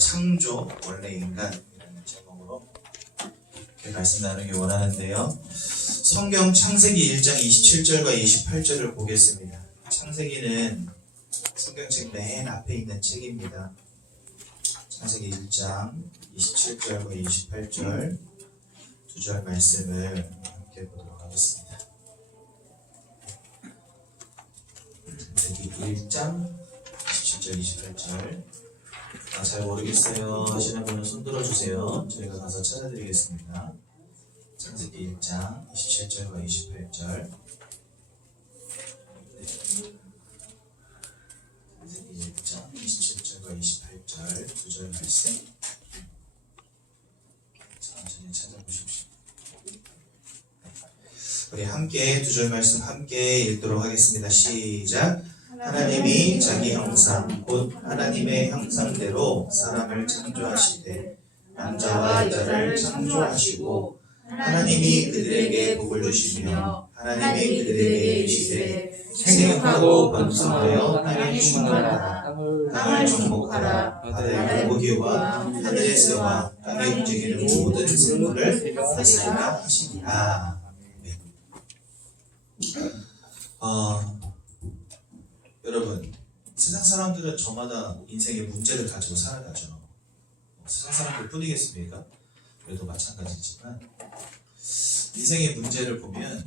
창조 원래 인간이라는 제목으로 이렇게 말씀 나누기 원하는데요. 성경 창세기 1장 27절과 28절을 보겠습니다. 창세기는 성경책 맨 앞에 있는 책입니다. 창세기 1장 27절과 28절 두 절 말씀을 함께 보도록 하겠습니다. 창세기 1장 27절 28절 잘 모르겠어요 하시는 분은 손 들어주세요. 저희가 가서 찾아드리겠습니다. 창세기 1장 27절과 28절 창세기 1장 27절과 28절 두 절 말씀 천천히 찾아보십시오. 우리 함께 두 절 말씀 함께 읽도록 하겠습니다. 시작. 하나님이 자기 형상 곧 하나님의 형상대로 사람을 창조하시되 남자와 여자를 창조하시고 하나님이 그들에게 복을 주시며 하나님이 그들에게 이르시되 생육하고 번성하여 땅에 충만하라. 땅을 정복하라. 바다의 물고기와 하늘의 새와 땅에 움직이는 모든 생물을 다스리라 하시니라. 여러분, 세상 사람들은 저마다 인생의 문제를 가지고 살아가죠. 세상 사람들 뿐이겠습니까? 그래도 마찬가지지만 인생의 문제를 보면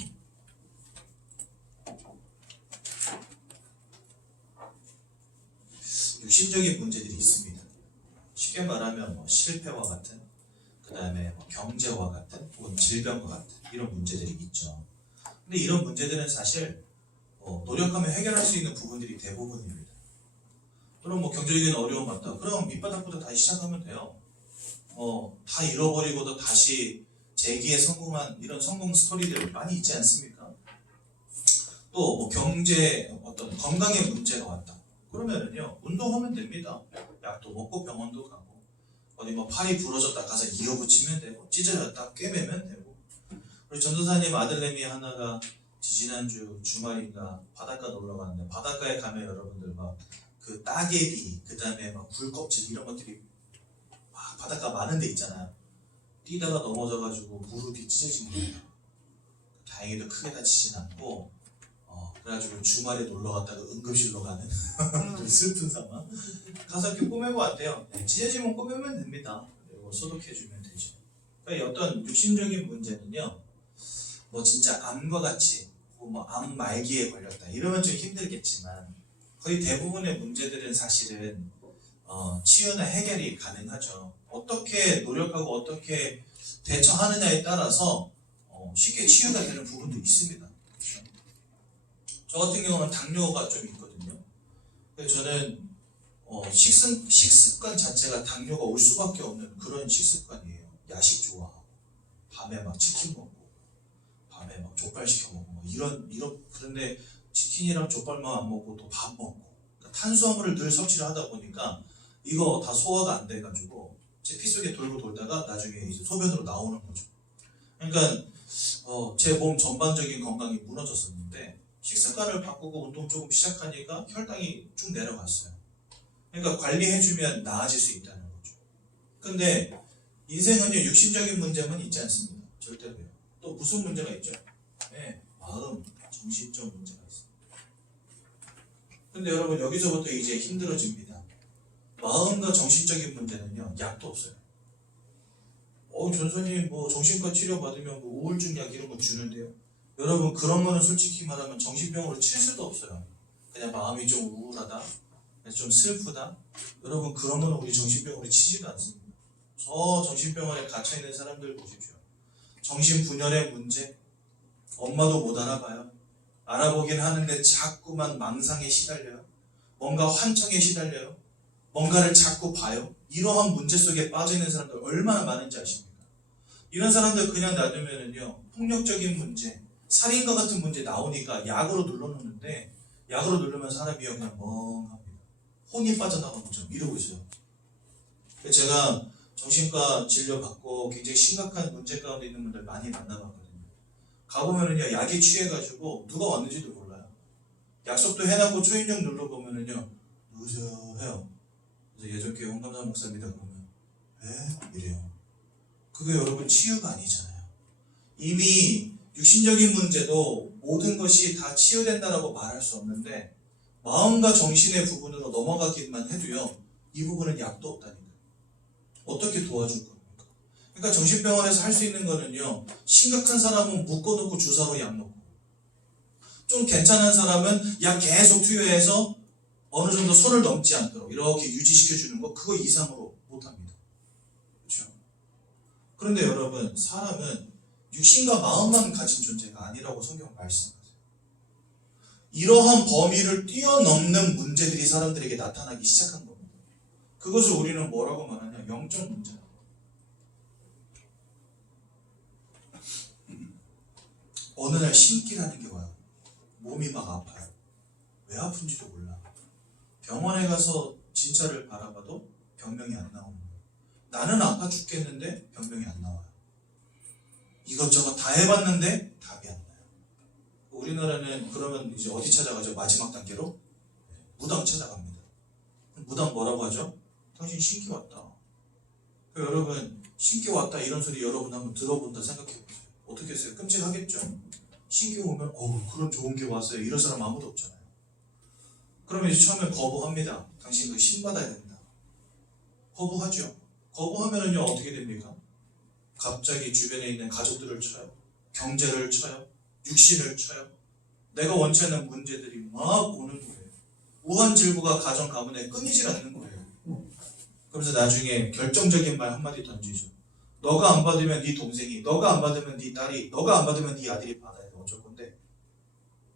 육신적인 문제들이 있습니다. 쉽게 말하면 실패와 같은, 그 다음에 경제와 같은, 혹은 질병과 같은 이런 문제들이 있죠. 근데 이런 문제들은 사실 노력하면 해결할 수 있는 부분들이 대부분입니다. 그럼 경제적인 어려움 같다. 그럼 밑바닥부터 다시 시작하면 돼요. 다 잃어버리고도 다시 재기에 성공한 이런 성공 스토리들 많이 있지 않습니까? 또 경제 어떤 건강의 문제가 왔다. 그러면은요 운동하면 됩니다. 약도 먹고 병원도 가고 어디 팔이 부러졌다 가서 이어붙이면 되고 찢어졌다 꿰매면 되고. 우리 전도사님 아들내미 하나가 지난주 주말인가 바닷가 놀러 갔는데 바닷가에 가면 여러분들 그 따개비 그 다음에 굴껍질 이런 것들이 바닷가 많은 데 있잖아요. 뛰다가 넘어져가지고 무릎이 찢어진 거예요. 다행히도 크게 다치진 않고 그래가지고 주말에 놀러 갔다가 응급실로 가는 좀 슬픈 상황. 가서 이렇게 꼬매고 왔대요. 찢어지면 꼬매면 됩니다. 그리고 소독해주면 되죠. 그러니까 어떤 육신적인 문제는요 진짜 암과 같이 암 말기에 걸렸다 이러면 좀 힘들겠지만 거의 대부분의 문제들은 사실은 치유나 해결이 가능하죠. 어떻게 노력하고 어떻게 대처하느냐에 따라서 쉽게 치유가 되는 부분도 있습니다. 그렇죠? 저 같은 경우는 당뇨가 좀 있거든요. 그래서 저는 식습관 자체가 당뇨가 올 수밖에 없는 그런 식습관이에요. 야식 좋아하고 밤에 치킨 먹고 밤에 족발 시켜 먹고 그런데 치킨이랑 족발만 안 먹고 또 밥 먹고 그러니까 탄수화물을 늘 섭취를 하다 보니까 이거 다 소화가 안 돼가지고 제 피 속에 돌고 돌다가 나중에 이제 소변으로 나오는 거죠. 그러니까 제 몸 전반적인 건강이 무너졌었는데 식습관을 바꾸고 운동 조금 시작하니까 혈당이 쭉 내려갔어요. 그러니까 관리해주면 나아질 수 있다는 거죠. 근데 인생은요 육신적인 문제만 있지 않습니다. 절대로요. 또 무슨 문제가 있죠? 네, 마음, 정신적 문제가 있습니다. 근데 여러분 여기서부터 이제 힘들어집니다. 마음과 정신적인 문제는요 약도 없어요. 전선님 정신과 치료 받으면 우울증 약 이런 거 주는데요. 여러분 그런 거는 솔직히 말하면 정신병으로 칠 수도 없어요. 그냥 마음이 좀 우울하다, 좀 슬프다. 여러분 그런 거는 우리 정신병으로 치지도 않습니다. 저 정신병원에 갇혀있는 사람들 보십시오. 정신분열의 문제, 엄마도 못 알아봐요. 알아보긴 하는데 자꾸만 망상에 시달려요. 뭔가 환청에 시달려요. 뭔가를 자꾸 봐요. 이러한 문제 속에 빠져있는 사람들 얼마나 많은지 아십니까? 이런 사람들 그냥 놔두면은요 폭력적인 문제, 살인과 같은 문제 나오니까 약으로 눌러놓는데 약으로 누르면 사람이 그냥 멍합니다. 혼이 빠져나가는 것처럼 이러고 있어요. 제가 정신과 진료 받고 굉장히 심각한 문제 가운데 있는 분들 많이 만나봤거든요. 가보면은요 약에 취해가지고 누가 왔는지도 몰라요. 약속도 해놓고 초인종 눌러보면은요 누구세요 해요. 그래서 예전 교회 홍감사 목사입니다 그러면 이래요. 그게 여러분 치유가 아니잖아요. 이미 육신적인 문제도 모든 것이 다 치유된다라고 말할 수 없는데 마음과 정신의 부분으로 넘어가기만 해도요, 이 부분은 약도 없다니까요. 어떻게 도와줄 겁니까? 그러니까 정신병원에서 할 수 있는 거는요, 심각한 사람은 묶어놓고 주사로 약 놓고, 좀 괜찮은 사람은 약 계속 투여해서 어느 정도 선을 넘지 않도록 이렇게 유지시켜주는 거, 그거 이상으로 못합니다. 그렇죠? 그런데 여러분, 사람은 육신과 마음만 가진 존재가 아니라고 성경 말씀하세요. 이러한 범위를 뛰어넘는 문제들이 사람들에게 나타나기 시작한 겁니다. 그것을 우리는 뭐라고 말하냐? 영적 문제다. 어느 날 신기라는 게 와요. 몸이 막 아파요. 왜 아픈지도 몰라. 병원에 가서 진찰을 바라봐도 병명이 안 나오는 거예요. 나는 아파 죽겠는데 병명이 안 나와요. 이것저것 다 해봤는데 답이 안 나요. 우리나라는 그러면 이제 어디 찾아가죠? 마지막 단계로? 무당 찾아갑니다. 무당 뭐라고 하죠? 당신 신기 왔다. 여러분, 신기 왔다 이런 소리 여러분 한번 들어본다 생각해보세요. 어떻게 했어요? 끔찍하겠죠? 신기 오면 그럼 좋은 게 왔어요. 이런 사람 아무도 없잖아요. 그러면 이제 처음에 거부합니다. 당신 그거 신받아야 된다. 거부하죠. 거부하면은요 어떻게 됩니까? 갑자기 주변에 있는 가족들을 쳐요. 경제를 쳐요. 육신을 쳐요. 내가 원치 않는 문제들이 막 오는 거예요. 우환질구가 가정 가문에 끊이질 않는 거예요. 그러면서 나중에 결정적인 말 한마디 던지죠. 너가 안 받으면 네 동생이, 너가 안 받으면 네 딸이, 너가 안 받으면 네 아들이 받아야 돼. 어쩔 건데.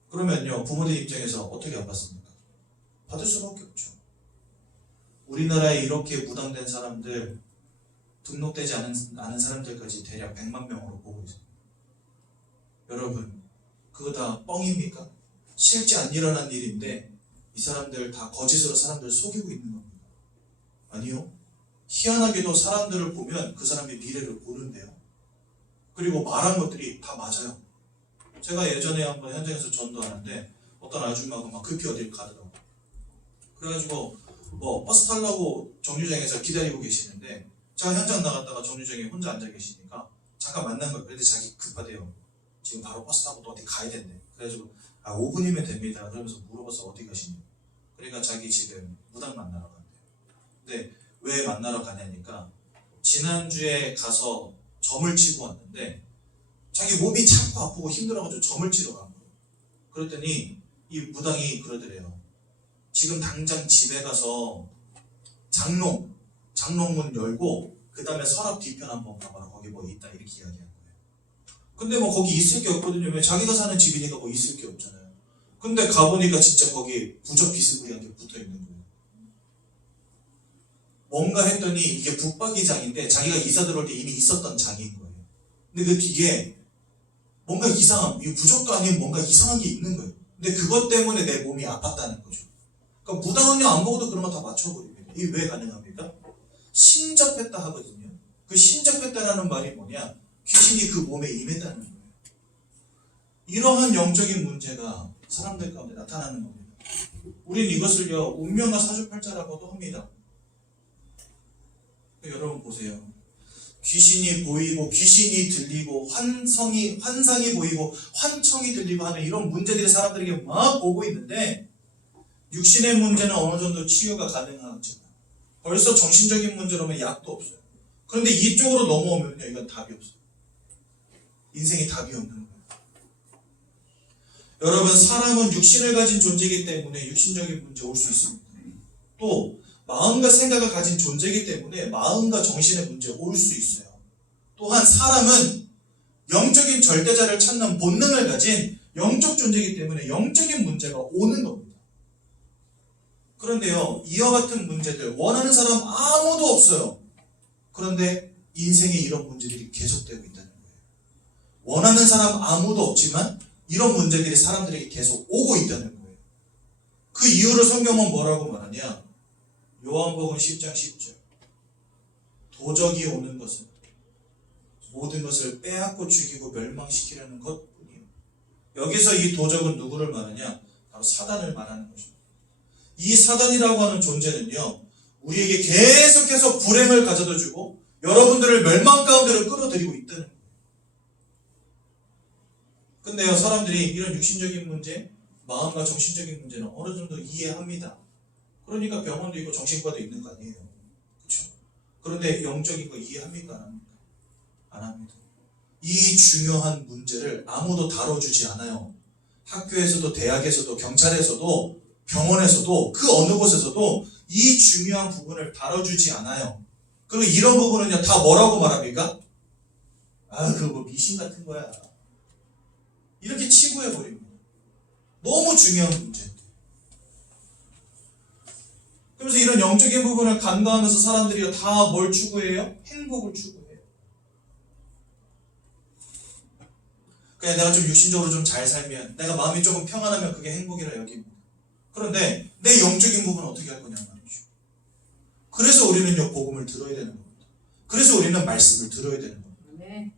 그러면요 부모들 입장에서 어떻게 안 받습니까? 받을 수밖에 없죠. 우리나라에 이렇게 무당된 사람들, 등록되지 않은 사람들까지 대략 100만 명으로 보고 있습니다. 여러분, 그거 다 뻥입니까? 실제 안 일어난 일인데 이 사람들 다 거짓으로 사람들을 속이고 있는 겁니다. 아니요. 희한하게도 사람들을 보면 그 사람의 미래를 보는데요. 그리고 말한 것들이 다 맞아요. 제가 예전에 한번 현장에서 전도하는데 어떤 아줌마가 막 급히 어딜 가더라고요. 그래가지고 버스 타려고 정류장에서 기다리고 계시는데 제가 현장 나갔다가 정류장에 혼자 앉아 계시니까 잠깐 만난 거예요. 그런데 자기 급하대요. 지금 바로 버스 타고 또 어디 가야 된대. 그래가지고 5분이면 됩니다. 그러면서 물어봐서 어디 가시냐. 그러니까 자기 지금 무당 만나러 간대요. 근데 왜 만나러 가냐니까 지난주에 가서 점을 치고 왔는데 자기 몸이 자꾸 아프고 힘들어가지고 점을 치러 간 거예요. 그랬더니 이 무당이 그러더래요. 지금 당장 집에 가서 장롱문 열고 그 다음에 서랍 뒤편 한번 봐봐라. 거기 뭐 있다. 이렇게 이야기한 거예요. 근데 뭐 거기 있을 게 없거든요. 왜 자기가 사는 집이니까 뭐 있을 게 없잖아요. 근데 가보니까 진짜 거기 부적 비스무리한 게 붙어 있는 거예요. 뭔가 했더니 이게 북박이장인데 자기가 이사 들어올 때 이미 있었던 장인 거예요. 근데 그 뒤에 뭔가 이상한, 이 부적도 아닌 뭔가 이상한 게 있는 거예요. 근데 그것 때문에 내 몸이 아팠다는 거죠. 그러니까 무당은요 안 보고도 그런 거 다 맞춰버립니다. 이게 왜 가능합니까? 신접했다 하거든요. 그 신접했다라는 말이 뭐냐? 귀신이 그 몸에 임했다는 거예요. 이러한 영적인 문제가 사람들 가운데 나타나는 겁니다. 우린 이것을요 운명과 사주팔자라고도 합니다. 여러분 보세요. 귀신이 보이고 귀신이 들리고 환상이 보이고 환청이 들리고 하는 이런 문제들이 사람들에게 막 오고 있는데 육신의 문제는 어느 정도 치유가 가능하지만 벌써 정신적인 문제로는 약도 없어요. 그런데 이쪽으로 넘어오면요 이건 답이 없어요. 인생에 답이 없는 거예요. 여러분, 사람은 육신을 가진 존재이기 때문에 육신적인 문제 올 수 있습니다. 또 마음과 생각을 가진 존재이기 때문에 마음과 정신의 문제 올 수 있어요. 또한 사람은 영적인 절대자를 찾는 본능을 가진 영적 존재이기 때문에 영적인 문제가 오는 겁니다. 그런데요, 이와 같은 문제들 원하는 사람 아무도 없어요. 그런데 인생에 이런 문제들이 계속되고 있다는 거예요. 원하는 사람 아무도 없지만 이런 문제들이 사람들에게 계속 오고 있다는 거예요. 그 이유를 성경은 뭐라고 말하냐? 요한복음 10장 10절. 도적이 오는 것은 모든 것을 빼앗고 죽이고 멸망시키려는 것뿐이에요. 여기서 이 도적은 누구를 말하냐? 바로 사단을 말하는 것입니다. 이 사단이라고 하는 존재는요, 우리에게 계속해서 불행을 가져다 주고 여러분들을 멸망 가운데로 끌어들이고 있다는 거예요. 근데요, 사람들이 이런 육신적인 문제, 마음과 정신적인 문제는 어느 정도 이해합니다. 그러니까 병원도 있고 정신과도 있는 거 아니에요. 그렇죠? 그런데 영적인 거 이해합니까? 안 합니까? 안 합니다. 이 중요한 문제를 아무도 다뤄주지 않아요. 학교에서도 대학에서도 경찰에서도 병원에서도 그 어느 곳에서도 이 중요한 부분을 다뤄주지 않아요. 그리고 이런 부분은요, 다 뭐라고 말합니까? 아, 그거 뭐 미신 같은 거야. 이렇게 치부해버립니다. 너무 중요한 문제인데. 그래서 이런 영적인 부분을 간과하면서 사람들이 다 뭘 추구해요? 행복을 추구해요. 그냥 내가 좀 육신적으로 좀 잘 살면, 내가 마음이 조금 평안하면 그게 행복이라 여깁니다. 그런데 내 영적인 부분은 어떻게 할 거냐 말이죠. 그래서 우리는요, 복음을 들어야 되는 겁니다. 그래서 우리는 말씀을 들어야 되는 겁니다. 네.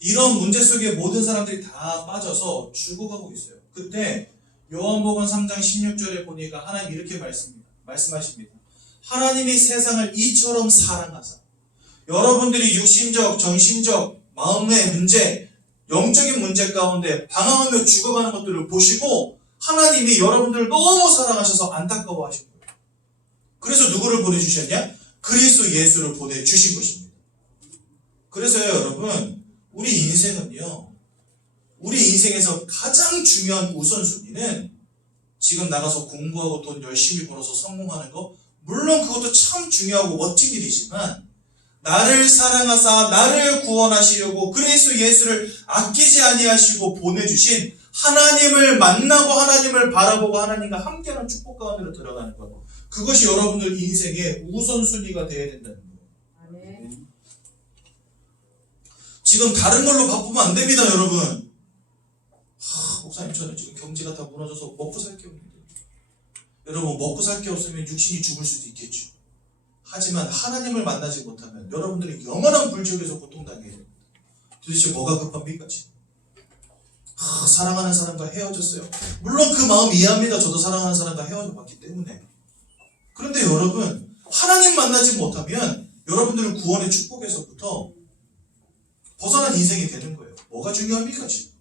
이런 문제 속에 모든 사람들이 다 빠져서 죽어가고 있어요. 그때 요한복음 3장 16절에 보니까 하나님 이렇게 말씀하십니다. 하나님이 세상을 이처럼 사랑하사, 여러분들이 육신적, 정신적, 마음의 문제, 영적인 문제 가운데 방황하며 죽어가는 것들을 보시고 하나님이 여러분들을 너무 사랑하셔서 안타까워하신 거예요. 그래서 누구를 보내주셨냐? 그리스도 예수를 보내주신 것입니다. 그래서요, 여러분, 우리 인생은요, 우리 인생에서 가장 중요한 우선순위는 지금 나가서 공부하고 돈 열심히 벌어서 성공하는 거, 물론 그것도 참 중요하고 멋진 일이지만, 나를 사랑하사 나를 구원하시려고 그리스도 예수를 아끼지 아니하시고 보내주신 하나님을 만나고 하나님을 바라보고 하나님과 함께하는 축복 가운데로 들어가는 것, 그것이 여러분들 인생의 우선순위가 되어야 된다는 거예요. 지금 다른 걸로 바쁘면 안 됩니다, 여러분. 목사님, 저는 지금 경제가 다 무너져서 먹고 살 게 없는데. 여러분, 먹고 살 게 없으면 육신이 죽을 수도 있겠죠. 하지만 하나님을 만나지 못하면 여러분들이 영원한 불지옥에서 고통당해야 됩니다. 도대체 뭐가 급합니까 지금? 사랑하는 사람과 헤어졌어요. 물론 그 마음 이해합니다. 저도 사랑하는 사람과 헤어져 봤기 때문에. 그런데 여러분, 하나님 만나지 못하면 여러분들은 구원의 축복에서부터 벗어난 인생이 되는 거예요. 뭐가 중요합니까 지금?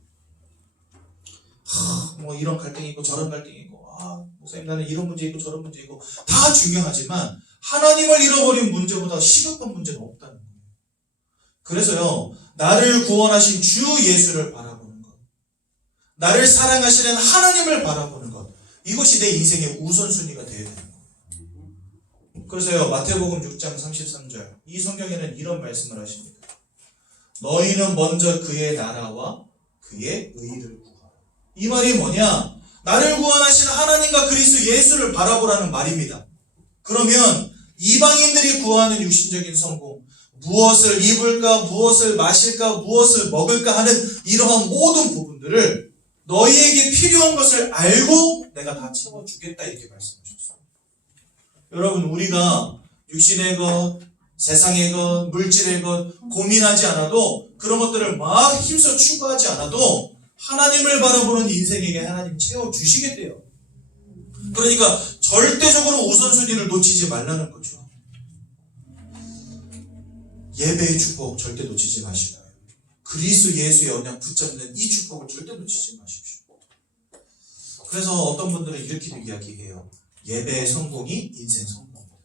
뭐 이런 갈등이 있고 저런 갈등이 있고, 목사님 나는 이런 문제 있고 저런 문제 있고, 다 중요하지만 하나님을 잃어버린 문제보다 시급한 문제는 없다는 거예요. 그래서요, 나를 구원하신 주 예수를 바라보는 것, 나를 사랑하시는 하나님을 바라보는 것, 이것이 내 인생의 우선순위가 되어야 되는 거예요. 그래서요, 마태복음 6장 33절, 이 성경에는 이런 말씀을 하십니다. 너희는 먼저 그의 나라와 그의 의를 구하라. 이 말이 뭐냐? 나를 구원하신 하나님과 그리스도 예수를 바라보라는 말입니다. 그러면 이방인들이 구하는 육신적인 성공, 무엇을 입을까, 무엇을 마실까, 무엇을 먹을까 하는 이러한 모든 부분들을 너희에게 필요한 것을 알고 내가 다 채워주겠다, 이렇게 말씀하셨어요. 여러분, 우리가 육신의 것, 세상의 것, 물질의 것 고민하지 않아도, 그런 것들을 막 힘써 추구하지 않아도 하나님을 바라보는 인생에게 하나님 채워주시겠대요. 그러니까 절대적으로 우선순위를 놓치지 말라는 거죠. 예배의 축복 절대 놓치지 마시고요. 그리스도 예수의 언약 붙잡는 이 축복을 절대 놓치지 마십시오. 그래서 어떤 분들은 이렇게 이야기해요. 예배의 성공이 인생 성공이다.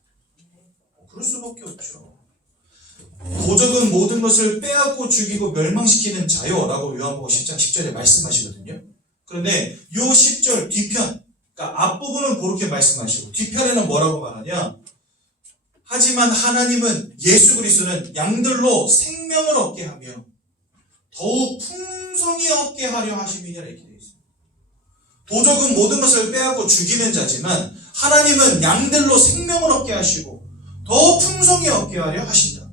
그럴 수밖에 없죠. 도적은 모든 것을 빼앗고 죽이고 멸망시키는 자요라고 요한복음 10장 10절에 말씀하시거든요. 그런데 요 10절 뒤편, 그러니까 앞부분은 그렇게 말씀하시고 뒤편에는 뭐라고 말하냐? 하지만 하나님은, 예수 그리스도는 양들로 생명을 얻게 하며 더욱 풍성히 얻게 하려 하심이니라, 이렇게 되어 있습니다. 도적은 모든 것을 빼앗고 죽이는 자지만 하나님은 양들로 생명을 얻게 하시고 더 풍성히 얻게 하려 하신다.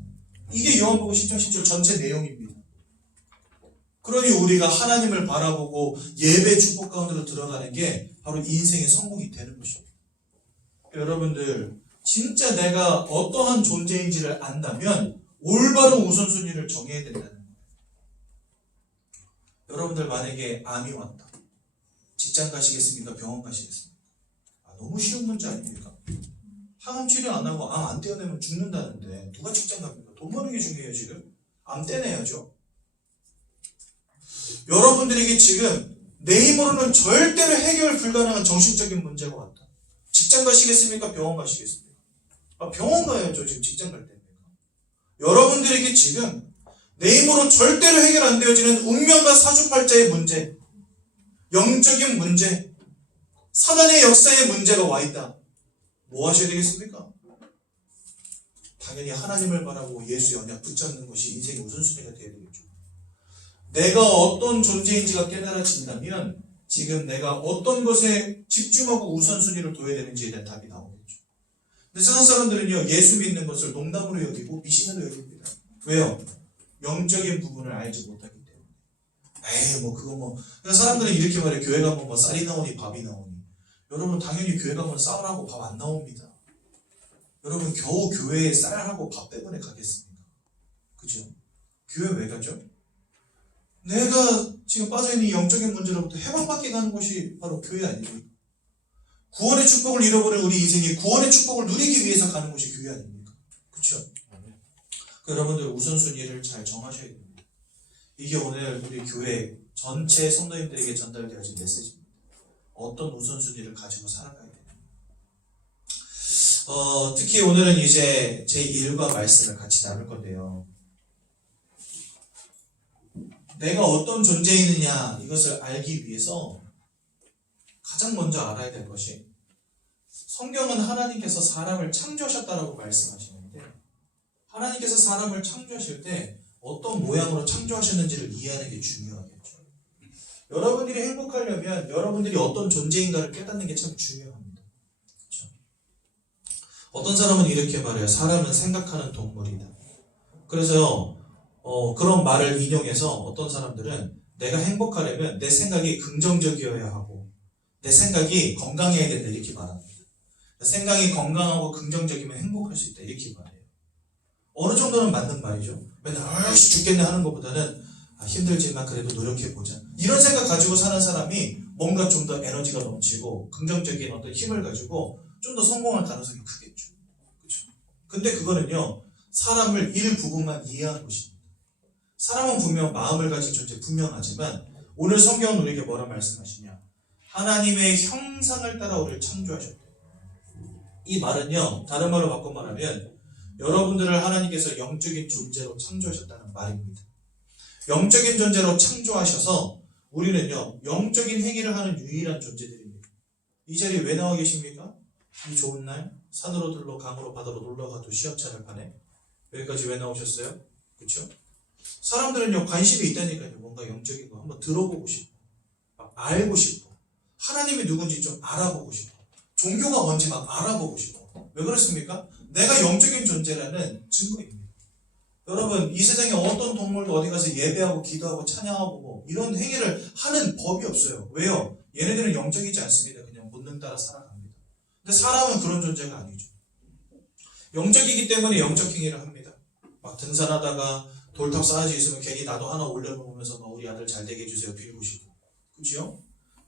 이게 요한복음 10장 10절 전체 내용입니다. 그러니 우리가 하나님을 바라보고 예배 축복 가운데로 들어가는 게 바로 인생의 성공이 되는 것입니다. 여러분들, 진짜 내가 어떠한 존재인지를 안다면 올바른 우선순위를 정해야 된다는 거예요. 여러분들 만약에 암이 왔다. 직장 가시겠습니까? 병원 가시겠습니까? 너무 쉬운 문제 아닙니까? 항암 치료 안 하고 암 안 떼어내면 죽는다는데 누가 직장 갑니까? 돈 버는 게 중요해요. 지금 암 떼내야죠. 여러분들에게 지금 내 힘으로는 절대로 해결 불가능한 정신적인 문제가 왔다. 직장 가시겠습니까? 병원 가시겠습니까? 병원 가야죠. 지금 직장 갈 때입니까? 여러분들에게 지금 내 힘으로 절대로 해결 안 되어지는 운명과 사주팔자의 문제, 영적인 문제, 사단의 역사의 문제가 와 있다. 뭐 하셔야 되겠습니까? 당연히 하나님을 바라고 예수의 언약 붙잡는 것이 인생의 우선순위가 되어야 되겠죠. 내가 어떤 존재인지가 깨달아진다면 지금 내가 어떤 것에 집중하고 우선순위를 둬야 되는지에 대한 답이 나오겠죠. 근데 세상 사람들은요, 예수 믿는 것을 농담으로 여기고 미신으로 여깁니다. 왜요? 영적인 부분을 알지 못하기 때문에. 그러니까 사람들은 이렇게 말해요. 교회 가면 뭐 쌀이 나오니 밥이 나오니. 여러분, 당연히 교회 가면 쌀하고 밥 안 나옵니다. 여러분, 겨우 교회에 쌀하고 밥 때문에 가겠습니까? 그죠? 교회 왜 가죠? 내가 지금 빠져있는 영적인 문제로부터 해방받게 가는 것이 바로 교회 아닙니까? 구원의 축복을 잃어버린 우리 인생이 구원의 축복을 누리기 위해서 가는 것이 교회 아닙니까? 그렇죠? 여러분들 우선순위를 잘 정하셔야 됩니다. 이게 오늘 우리 교회 전체 성도님들에게 전달되어진 메시지입니다. 어떤 우선순위를 가지고 살아가야 되냐. 특히 오늘은 이제 제1과 말씀을 같이 나눌 건데요. 내가 어떤 존재이느냐 이것을 알기 위해서 가장 먼저 알아야 될 것이 성경은 하나님께서 사람을 창조하셨다라고 말씀하시는데 하나님께서 사람을 창조하실 때 어떤 모양으로 창조하셨는지를 이해하는 게 중요하겠죠. 여러분들이 행복하려면 여러분들이 어떤 존재인가를 깨닫는 게 참 중요합니다. 그렇죠? 어떤 사람은 이렇게 말해요. 사람은 생각하는 동물이다. 그래서 그런 말을 인용해서 어떤 사람들은 내가 행복하려면 내 생각이 긍정적이어야 하고 내 생각이 건강해야 된다 이렇게 말합니다. 생각이 건강하고 긍정적이면 행복할 수 있다 이렇게 말해요. 어느 정도는 맞는 말이죠. 맨날 죽겠네 하는 것보다는 힘들지만 그래도 노력해보자 이런 생각 가지고 사는 사람이 뭔가 좀 더 에너지가 넘치고 긍정적인 어떤 힘을 가지고 좀 더 성공할 가능성이 크겠죠. 그렇죠? 근데 그거는요 사람을 일부분만 이해하는 것입니다. 사람은 분명 마음을 가진 존재 분명하지만 오늘 성경은 우리에게 뭐라 말씀하시냐? 하나님의 형상을 따라 우리를 창조하셨다. 이 말은요 다른 말로 바꿔 말하면 여러분들을 하나님께서 영적인 존재로 창조하셨다는 말입니다. 영적인 존재로 창조하셔서 우리는요 영적인 행위를 하는 유일한 존재들입니다. 이 자리에 왜 나와 계십니까? 이 좋은 날 산으로 들러 강으로 바다로 놀러가도 시험찮을 판에 여기까지 왜 나오셨어요? 그렇죠? 사람들은요 관심이 있다니까요. 뭔가 영적인 거 한번 들어보고 싶고 막 알고 싶고 하나님이 누군지 좀 알아보고 싶고 종교가 뭔지 막 알아보고 싶고 왜 그렇습니까? 내가 영적인 존재라는 증거입니다. 여러분 이 세상에 어떤 동물도 어디 가서 예배하고 기도하고 찬양하고 뭐 이런 행위를 하는 법이 없어요. 왜요? 얘네들은 영적이지 않습니다. 그냥 본능 따라 살아갑니다. 근데 사람은 그런 존재가 아니죠. 영적이기 때문에 영적 행위를 합니다. 막 등산하다가 돌탑 쌓아져 있으면 괜히 나도 하나 올려놓으면서 막 우리 아들 잘 되게 해주세요 빌고 싶고 그죠?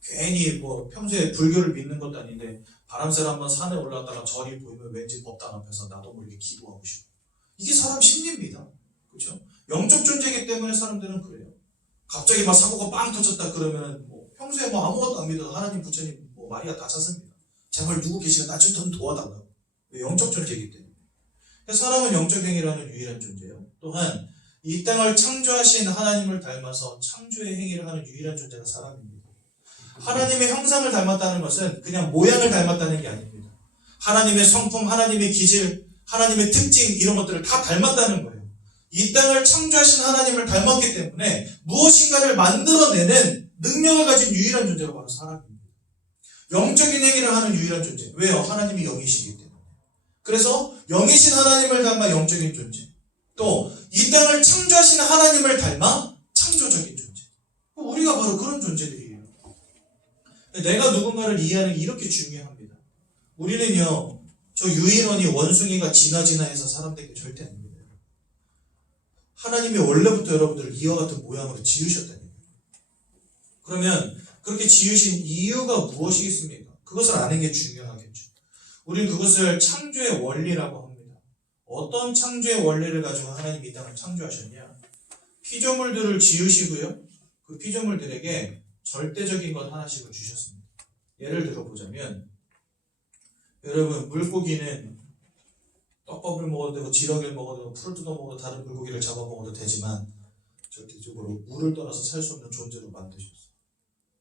괜히 뭐 평소에 불교를 믿는 것도 아닌데 바람쐬러 한번 산에 올라갔다가 절이 보이면 왠지 법당 앞에서 나도 모르게 기도하고 싶고 이게 사람 심리입니다. 그렇죠? 영적 존재이기 때문에 사람들은 그래요. 갑자기 막 사고가 빵 터졌다 그러면 뭐 평소에 뭐 아무것도 안 믿어도 하나님 부처님 뭐 마리아 다 찾습니다. 제발 누구 계시면 나 좀 도와달라고. 영적 존재이기 때문에. 사람은 영적 행위를 하는 유일한 존재예요. 또한 이 땅을 창조하신 하나님을 닮아서 창조의 행위를 하는 유일한 존재가 사람입니다. 하나님의 형상을 닮았다는 것은 그냥 모양을 닮았다는 게 아닙니다. 하나님의 성품, 하나님의 기질, 하나님의 특징 이런 것들을 다 닮았다는 거예요. 이 땅을 창조하신 하나님을 닮았기 때문에 무엇인가를 만들어내는 능력을 가진 유일한 존재가 바로 사람입니다. 영적인 행위를 하는 유일한 존재. 왜요? 하나님이 영이시기 때문에. 그래서 영이신 하나님을 닮아 영적인 존재. 또 이 땅을 창조하신 하나님을 닮아 창조적인 존재. 우리가 바로 그런 존재들이에요. 내가 누군가를 이해하는 게 이렇게 중요합니다. 우리는요, 저 유인원이 원숭이가 지나지나 해서 사람 된 게 절대 아닙니다. 하나님이 원래부터 여러분들을 이와 같은 모양으로 지으셨다니까요. 그러면 그렇게 지으신 이유가 무엇이겠습니까? 그것을 아는 게 중요하겠죠. 우린 그것을 창조의 원리라고 합니다. 어떤 창조의 원리를 가지고 하나님이 이 땅을 창조하셨냐? 피조물들을 지으시고요. 그 피조물들에게 절대적인 것 하나씩을 주셨습니다. 예를 들어 보자면, 여러분, 물고기는 떡밥을 먹어도 되고 지렁이를 먹어도 되고 풀을 뜯어 먹어도 다른 물고기를 잡아 먹어도 되지만 절대적으로 물을 떠나서 살 수 없는 존재로 만드셨어요.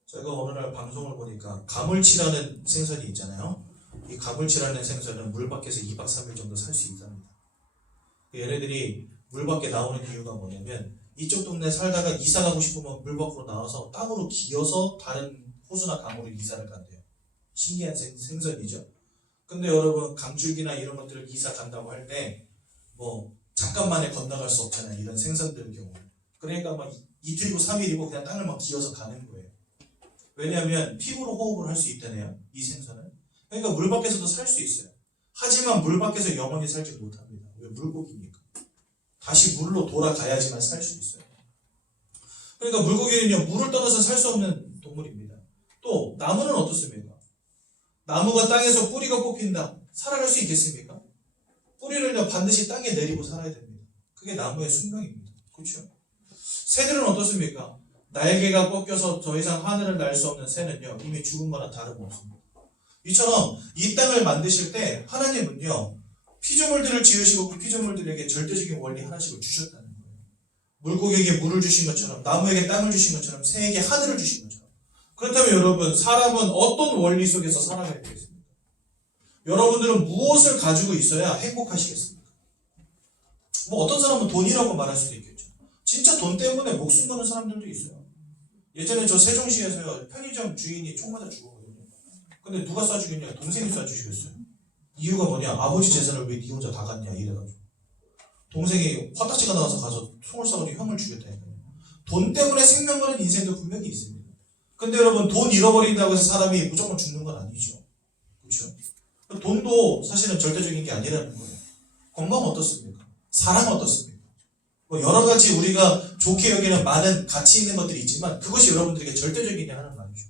제가 어느 날 방송을 보니까 가물치라는 생선이 있잖아요. 이 가물치라는 생선은 물 밖에서 2박 3일 정도 살 수 있답니다. 얘네들이 물 밖에 나오는 이유가 뭐냐면, 이쪽 동네 살다가 이사 가고 싶으면 물 밖으로 나와서 땅으로 기어서 다른 호수나 강으로 이사를 간대요. 신기한 생선이죠. 근데 여러분, 강줄기나 이런 것들을 이사 간다고 할 때 뭐 잠깐만에 건너갈 수 없잖아요. 이런 생선들의 경우. 그러니까 막 이틀이고 3일이고 그냥 땅을 막 기어서 가는 거예요. 왜냐하면 피부로 호흡을 할 수 있다네요. 이 생선은. 그러니까 물 밖에서도 살 수 있어요. 하지만 물 밖에서 영원히 살지 못합니다. 왜? 물고기니까. 다시 물로 돌아가야지만 살 수 있어요. 그러니까 물고기는요, 물을 떠나서 살 수 없는 동물입니다. 또 나무는 어떻습니까? 나무가 땅에서 뿌리가 뽑힌다. 살아갈 수 있겠습니까? 뿌리를 반드시 땅에 내리고 살아야 됩니다. 그게 나무의 숙명입니다. 그렇죠? 새들은 어떻습니까? 날개가 꺾여서 더 이상 하늘을 날 수 없는 새는요, 이미 죽은 거나 다름없습니다. 이처럼 이 땅을 만드실 때 하나님은요, 피조물들을 지으시고 그 피조물들에게 절대적인 원리 하나씩을 주셨다는 거예요. 물고기에게 물을 주신 것처럼, 나무에게 땅을 주신 것처럼, 새에게 하늘을 주신 것처럼. 그렇다면 여러분, 사람은 어떤 원리 속에서 살아가야 되겠습니까? 여러분들은 무엇을 가지고 있어야 행복하시겠습니까? 뭐 어떤 사람은 돈이라고 말할 수도 있겠죠. 진짜 돈 때문에 목숨 거는 사람들도 있어요. 예전에 저 세종시에서요, 편의점 주인이 총 맞아 죽었거든요. 근데 누가 쏴 죽였냐? 동생이 쏴 죽였어요. 이유가 뭐냐? 아버지 재산을 왜 니 혼자 다 갖냐? 이래가지고. 동생이 화딱지가 나와서 가서 총을 쏴가지고 형을 죽였다니까요. 돈 때문에 생명 거는 인생도 분명히 있습니다. 근데 여러분, 돈 잃어버린다고 해서 사람이 무조건 죽는 건 아니죠. 그렇죠? 돈도 사실은 절대적인 게 아니라는 거예요. 건강 어떻습니까? 사랑 어떻습니까? 뭐 여러 가지 우리가 좋게 여기는 많은 가치 있는 것들이 있지만 그것이 여러분들에게 절대적이냐 하는 말이죠.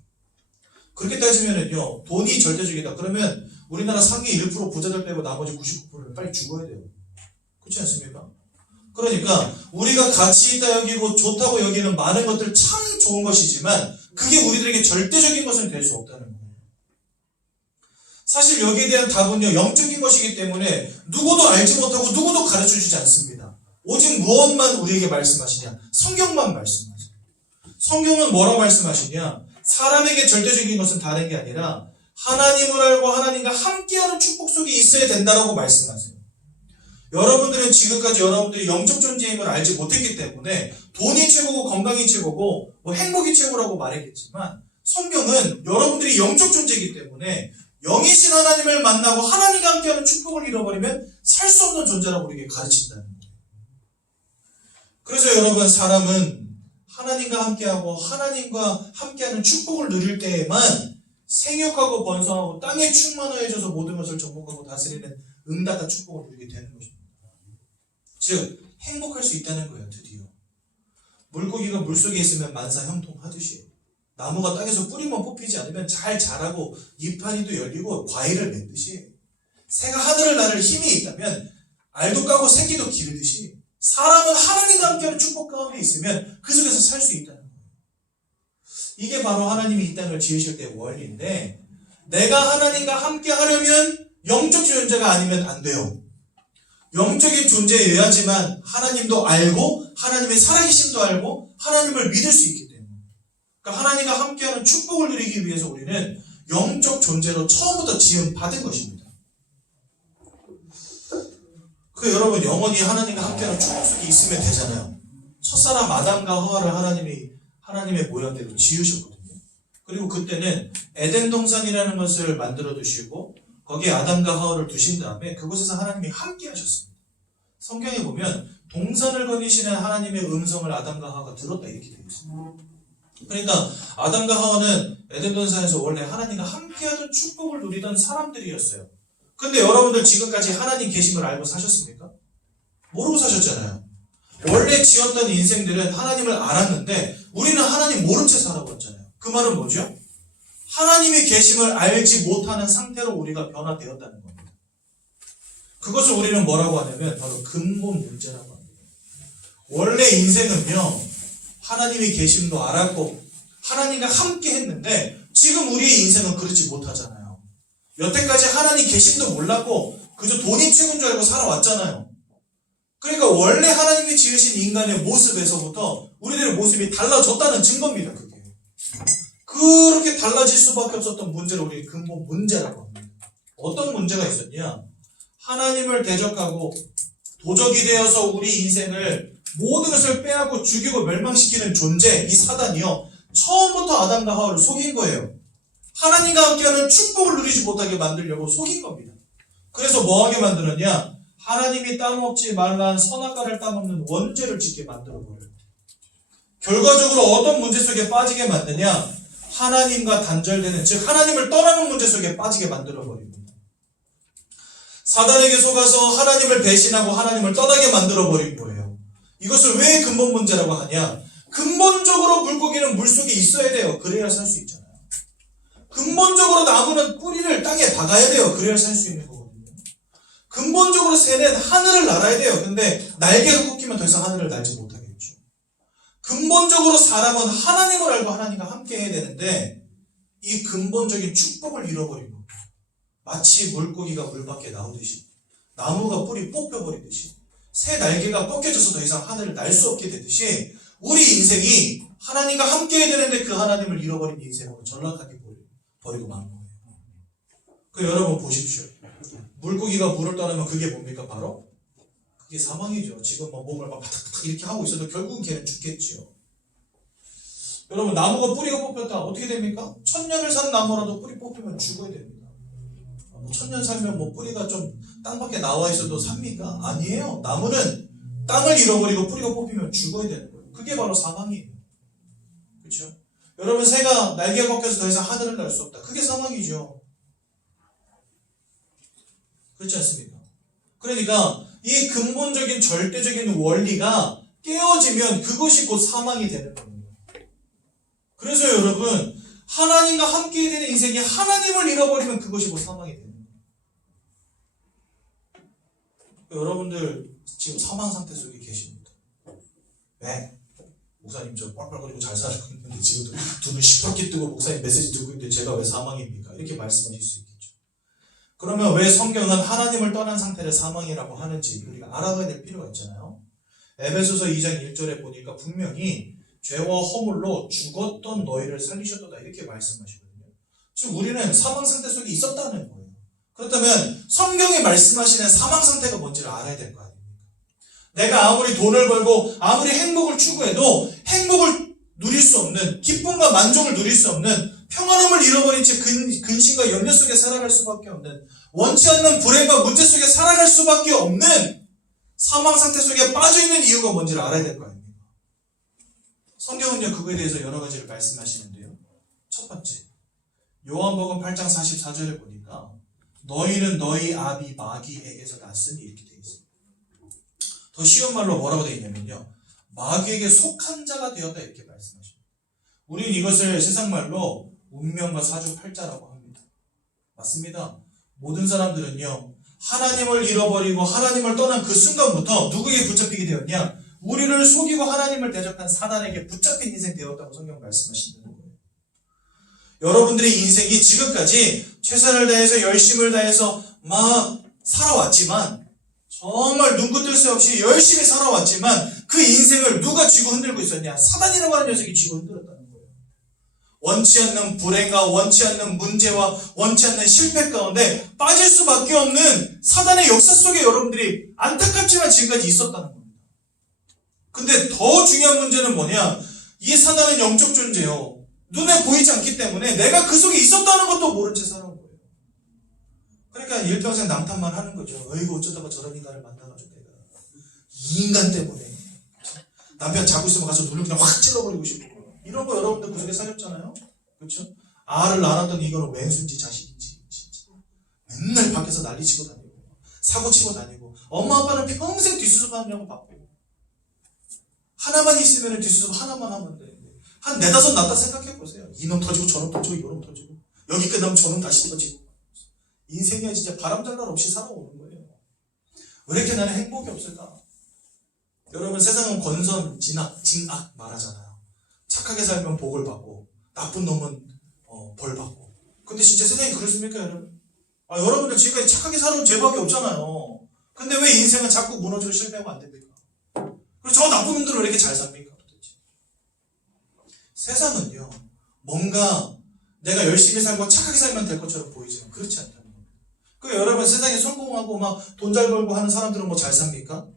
그렇게 따지면은요, 돈이 절대적이다. 그러면 우리나라 상위 1% 부자들 빼고 나머지 99%는 빨리 죽어야 돼요. 그렇지 않습니까? 그러니까 우리가 가치 있다 여기고 좋다고 여기는 많은 것들 참 좋은 것이지만 그게 우리들에게 절대적인 것은 될 수 없다는 거예요. 사실 여기에 대한 답은요, 영적인 것이기 때문에 누구도 알지 못하고 누구도 가르쳐주지 않습니다. 오직 무엇만 우리에게 말씀하시냐? 성경만 말씀하세요. 성경은 뭐라고 말씀하시냐? 사람에게 절대적인 것은 다른 게 아니라 하나님을 알고 하나님과 함께하는 축복 속에 있어야 된다라고 말씀하세요. 여러분들은 지금까지 여러분들이 영적 존재임을 알지 못했기 때문에 돈이 최고고 건강이 최고고 뭐 행복이 최고라고 말했겠지만 성경은 여러분들이 영적 존재이기 때문에 영이신 하나님을 만나고 하나님과 함께하는 축복을 잃어버리면 살 수 없는 존재라고 우리에게 가르친다는 거예요. 그래서 여러분, 사람은 하나님과 함께하고 하나님과 함께하는 축복을 누릴 때에만 생육하고 번성하고 땅에 충만하여져서 모든 것을 정복하고 다스리는 응답과 축복을 누리게 되는 것입니다. 즉, 행복할 수 있다는 거예요. 드디어 물고기가 물속에 있으면 만사형통하듯이 나무가 땅에서 뿌리만 뽑히지 않으면 잘 자라고 잎하니도 열리고 과일을 맺듯이 새가 하늘을 나를 힘이 있다면 알도 까고 새끼도 기르듯이 사람은 하나님과 함께하는 축복 가운데 있으면 그 속에서 살 수 있다는 거예요. 이게 바로 하나님이 이 땅을 지으실 때의 원리인데, 내가 하나님과 함께 하려면 영적 존재가 아니면 안 돼요. 영적인 존재여야지만 하나님도 알고 하나님의 살아계심도 알고 하나님을 믿을 수 있기 때문에, 그러니까 하나님과 함께하는 축복을 누리기 위해서 우리는 영적 존재로 처음부터 지음 받은 것입니다. 그 여러분, 영원히 하나님과 함께하는 축복 속에 있으면 되잖아요. 첫사람 아담과 하와를 하나님의 모양대로 지으셨거든요. 그리고 그때는 에덴 동산이라는 것을 만들어 두시고 거기에 아담과 하와를 두신 다음에 그곳에서 하나님이 함께 하셨습니다. 성경에 보면 동산을 거니시는 하나님의 음성을 아담과 하와가 들었다 이렇게 되어 있습니다. 그러니까 아담과 하와는 에덴 동산에서 원래 하나님과 함께하던 축복을 누리던 사람들이었어요. 근데 여러분들 지금까지 하나님 계신 걸 알고 사셨습니까? 모르고 사셨잖아요. 원래 지었던 인생들은 하나님을 알았는데 우리는 하나님 모른 채 살아왔잖아요. 그 말은 뭐죠? 하나님의 계심을 알지 못하는 상태로 우리가 변화되었다는 겁니다. 그것을 우리는 뭐라고 하냐면 바로 근본 문제라고 합니다. 원래 인생은요, 하나님의 계심도 알았고 하나님과 함께 했는데 지금 우리의 인생은 그렇지 못하잖아요. 여태까지 하나님 계심도 몰랐고 그저 돈이 최고인 줄 알고 살아왔잖아요. 그러니까 원래 하나님이 지으신 인간의 모습에서부터 우리들의 모습이 달라졌다는 증거입니다. 그게. 그렇게 달라질 수밖에 없었던 문제를 우리 근본 문제라고 합니다. 어떤 문제가 있었냐? 하나님을 대적하고 도적이 되어서 우리 인생을 모든 것을 빼앗고 죽이고 멸망시키는 존재, 이 사단이요, 처음부터 아담과 하와를 속인 거예요. 하나님과 함께하는 축복을 누리지 못하게 만들려고 속인 겁니다. 그래서 뭐하게 만드느냐? 하나님이 따먹지 말란 선악과를 따먹는 원죄를 짓게 만들어버려요. 결과적으로 어떤 문제 속에 빠지게 만드냐? 하나님과 단절되는, 즉 하나님을 떠나는 문제 속에 빠지게 만들어버립니다. 사단에게 속아서 하나님을 배신하고 하나님을 떠나게 만들어버린 거예요. 이것을 왜 근본 문제라고 하냐? 근본적으로 물고기는 물속에 있어야 돼요. 그래야 살 수 있잖아요. 근본적으로 나무는 뿌리를 땅에 박아야 돼요. 그래야 살 수 있는 거거든요. 근본적으로 새는 하늘을 날아야 돼요. 근데 날개가 꺾이면 더 이상 하늘을 날지 못하겠죠. 근본적으로 사람은 하나님을 알고 하나님과 함께 해야 되는데 이 근본적인 축복을 잃어버린 겁니다. 마치 물고기가 물 밖에 나오듯이, 나무가 뿌리 뽑혀버리듯이, 새 날개가 꺾여져서 더 이상 하늘을 날 수 없게 되듯이 우리 인생이 하나님과 함께 해야 되는데 그 하나님을 잃어버린 인생으로 전락하게 버리고 만 거예요. 그 여러분 보십시오. 물고기가 물을 떠나면 그게 뭡니까? 바로 그게 사망이죠. 지금 뭐 몸을 막 바닥바닥 이렇게 하고 있어도 결국은 걔는 죽겠지요. 여러분 나무가 뿌리가 뽑혔다 어떻게 됩니까? 1000년을 산 나무라도 뿌리 뽑히면 죽어야 됩니다. 1000년 살면 뭐 뿌리가 좀 땅밖에 나와 있어도 삽니까? 아니에요. 나무는 땅을 잃어버리고 뿌리가 뽑히면 죽어야 되는 거예요. 그게 바로 사망이에요. 그렇죠? 여러분 새가 날개가 꺾여서 더 이상 하늘을 날 수 없다. 그게 사망이죠. 그렇지 않습니까? 그러니까 이 근본적인 절대적인 원리가 깨어지면 그것이 곧 사망이 되는 겁니다. 그래서 여러분 하나님과 함께 되는 인생이 하나님을 잃어버리면 그것이 곧 사망이 되는 거예요. 여러분들 지금 사망 상태 속에 계십니다. 왜? 목사님 저 뻘뻘거리고 잘 살고 있는데 지금 두 눈 시퍼렇게 뜨고 목사님 메시지 듣고 있는데 제가 왜 사망입니까? 이렇게 말씀하실 수 있겠죠. 그러면 왜 성경은 하나님을 떠난 상태를 사망이라고 하는지 우리가 알아가야 될 필요가 있잖아요. 에베소서 2장 1절에 보니까 분명히 죄와 허물로 죽었던 너희를 살리셨도다 이렇게 말씀하시거든요. 즉 우리는 사망 상태 속에 있었다는 거예요. 그렇다면 성경이 말씀하시는 사망 상태가 뭔지를 알아야 될 거 아닙니까? 내가 아무리 돈을 벌고 아무리 행복을 추구해도 행복을 누릴 수 없는, 기쁨과 만족을 누릴 수 없는, 평안함을 잃어버린 채 근심과 염려 속에 살아갈 수밖에 없는, 원치 않는 불행과 문제 속에 살아갈 수밖에 없는 사망 상태 속에 빠져있는 이유가 뭔지를 알아야 될 거 아닙니까? 성경은요 그거에 대해서 여러 가지를 말씀하시는데요. 첫 번째, 요한복음 8장 44절에 보니까 너희는 너희 아비 마귀에게서 났으니 이렇게 되어 있습니다. 더 쉬운 말로 뭐라고 되어 있냐면요, 마귀에게 속한 자가 되었다 이렇게 말씀하십니다. 우리는 이것을 세상 말로 운명과 사주팔자라고 합니다. 맞습니다. 모든 사람들은요 하나님을 잃어버리고 하나님을 떠난 그 순간부터 누구에게 붙잡히게 되었냐? 우리를 속이고 하나님을 대적한 사단에게 붙잡힌 인생 되었다고 성경 말씀하신다는 거예요. 여러분들의 인생이 지금까지 최선을 다해서 열심을 다해서 막 살아왔지만, 정말 눈코 뜰 새 없이 열심히 살아왔지만 그 인생을 누가 쥐고 흔들고 있었냐? 사단이라고 하는 녀석이 쥐고 흔들었다는 거예요. 원치 않는 불행과 원치 않는 문제와 원치 않는 실패 가운데 빠질 수밖에 없는 사단의 역사 속에 여러분들이 안타깝지만 지금까지 있었다는 겁니다. 근데 더 중요한 문제는 뭐냐? 이 사단은 영적 존재요. 눈에 보이지 않기 때문에 내가 그 속에 있었다는 것도 모른 채 살아온 거예요. 그러니까 일평생 남탓만 하는 거죠. 어이구 어쩌다가 저런 인간을 만나가지고 내가 이 인간 때문에 남편 자고 있으면 가서 눈을 그냥 확 찔러버리고 싶고, 이런 거 여러분들 그 속에 살렸잖아요. 그렇죠? 알을 낳았던 이거는 왼수인지 자식인지 진짜 맨날 밖에서 난리치고 다니고 사고치고 다니고, 엄마 아빠는 평생 뒷수습하느냐고 바쁘고, 하나만 있으면 뒷수습 하나만 하면 되는데 한 4-5 낳다 생각해보세요. 이놈 터지고 저놈 터지고 이놈 터지고 여기 끝나면 저는 다시 터지고. 인생이 진짜 바람장난 없이 살아오는 거예요. 왜 이렇게 나는 행복이 없을까? 여러분, 세상은 권선, 진악, 징악 말하잖아요. 착하게 살면 복을 받고 나쁜 놈은 벌 받고. 근데 진짜 세상이 그렇습니까, 여러분? 여러분들 지금까지 착하게 살아온 죄밖에 없잖아요. 근데 왜 인생은 자꾸 무너지고 실패하고 안 됩니까? 그리고 저 나쁜 놈들은 왜 이렇게 잘 삽니까? 도대체? 세상은요, 뭔가 내가 열심히 살고 착하게 살면 될 것처럼 보이지만 그렇지 않다는 겁니다. 그 여러분, 세상에 성공하고 막 돈 잘 벌고 하는 사람들은 뭐 잘 삽니까?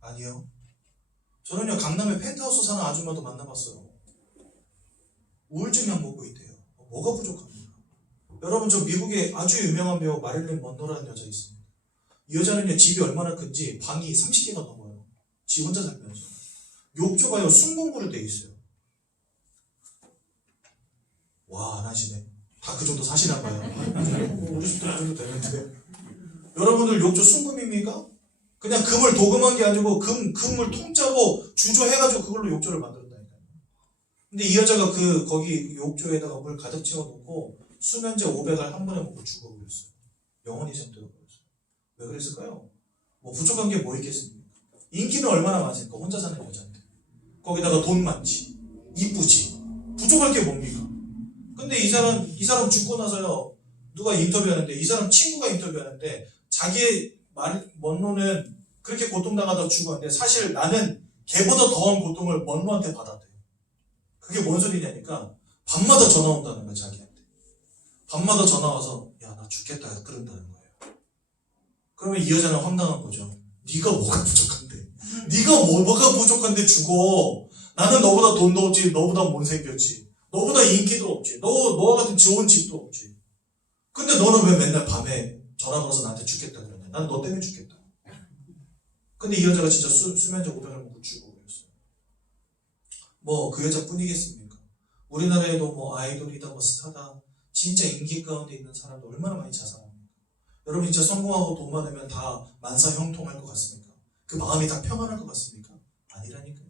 아니요. 저는요, 강남에 펜트하우스 사는 아줌마도 만나봤어요. 우울증약 먹고 있대요. 뭐가 부족합니까? 여러분, 저 미국에 아주 유명한 배우 마릴린 먼로라는 여자 있습니다. 이 여자는요, 집이 얼마나 큰지 방이 30개가 넘어요. 지 혼자 살면서. 욕조가요, 순공구로 돼 있어요. 와, 안 하시네. 다 그 정도 사시나 봐요. 우리 집도 그 정도 되는데. 여러분들 욕조 순금입니까? 그냥 금을 도금한 게 아니고 금을 통짜로 주조해가지고 그걸로 욕조를 만들었다니까요. 근데 이 여자가 거기 욕조에다가 물 가득 채워놓고 수면제 500알 한 번에 먹고 죽어버렸어요. 영원히 잠들어버렸어요. 왜 그랬을까요? 뭐 부족한 게 뭐 있겠습니까? 인기는 얼마나 많습니까? 혼자 사는 여자인데. 거기다가 돈 많지, 이쁘지, 부족할 게 뭡니까? 근데 이 사람 죽고 나서요, 누가 인터뷰하는데, 이 사람 친구가 인터뷰하는데, 자기의 먼로는 그렇게 고통당하다 죽었는데, 사실 나는 걔보다 더한 고통을 먼로한테 받았대요. 그게 뭔 소리냐니까, 밤마다 전화 온다는 거야, 자기한테. 밤마다 전화 와서, 야, 나 죽겠다, 그런다는 거예요. 그러면 이 여자는 황당한 거죠. 네가 뭐가 부족한데? 네가 뭐가 부족한데 죽어? 나는 너보다 돈도 없지, 너보다 못생겼지, 너보다 인기도 없지, 너와 같은 좋은 집도 없지. 근데 너는 왜 맨날 밤에 전화 걸어서 나한테 죽겠다 그러냐? 난 너 때문에 죽겠다. 근데 이 여자가 진짜 수면제 500을 먹고 죽어버렸어요. 뭐 그 여자뿐이겠습니까? 우리나라에도 뭐 아이돌이다, 뭐 스타다, 진짜 인기 가운데 있는 사람도 얼마나 많이 자상합니까? 여러분, 진짜 성공하고 돈 많으면 다 만사형통할 것 같습니까? 그 마음이 다 평안할 것 같습니까? 아니라니까요.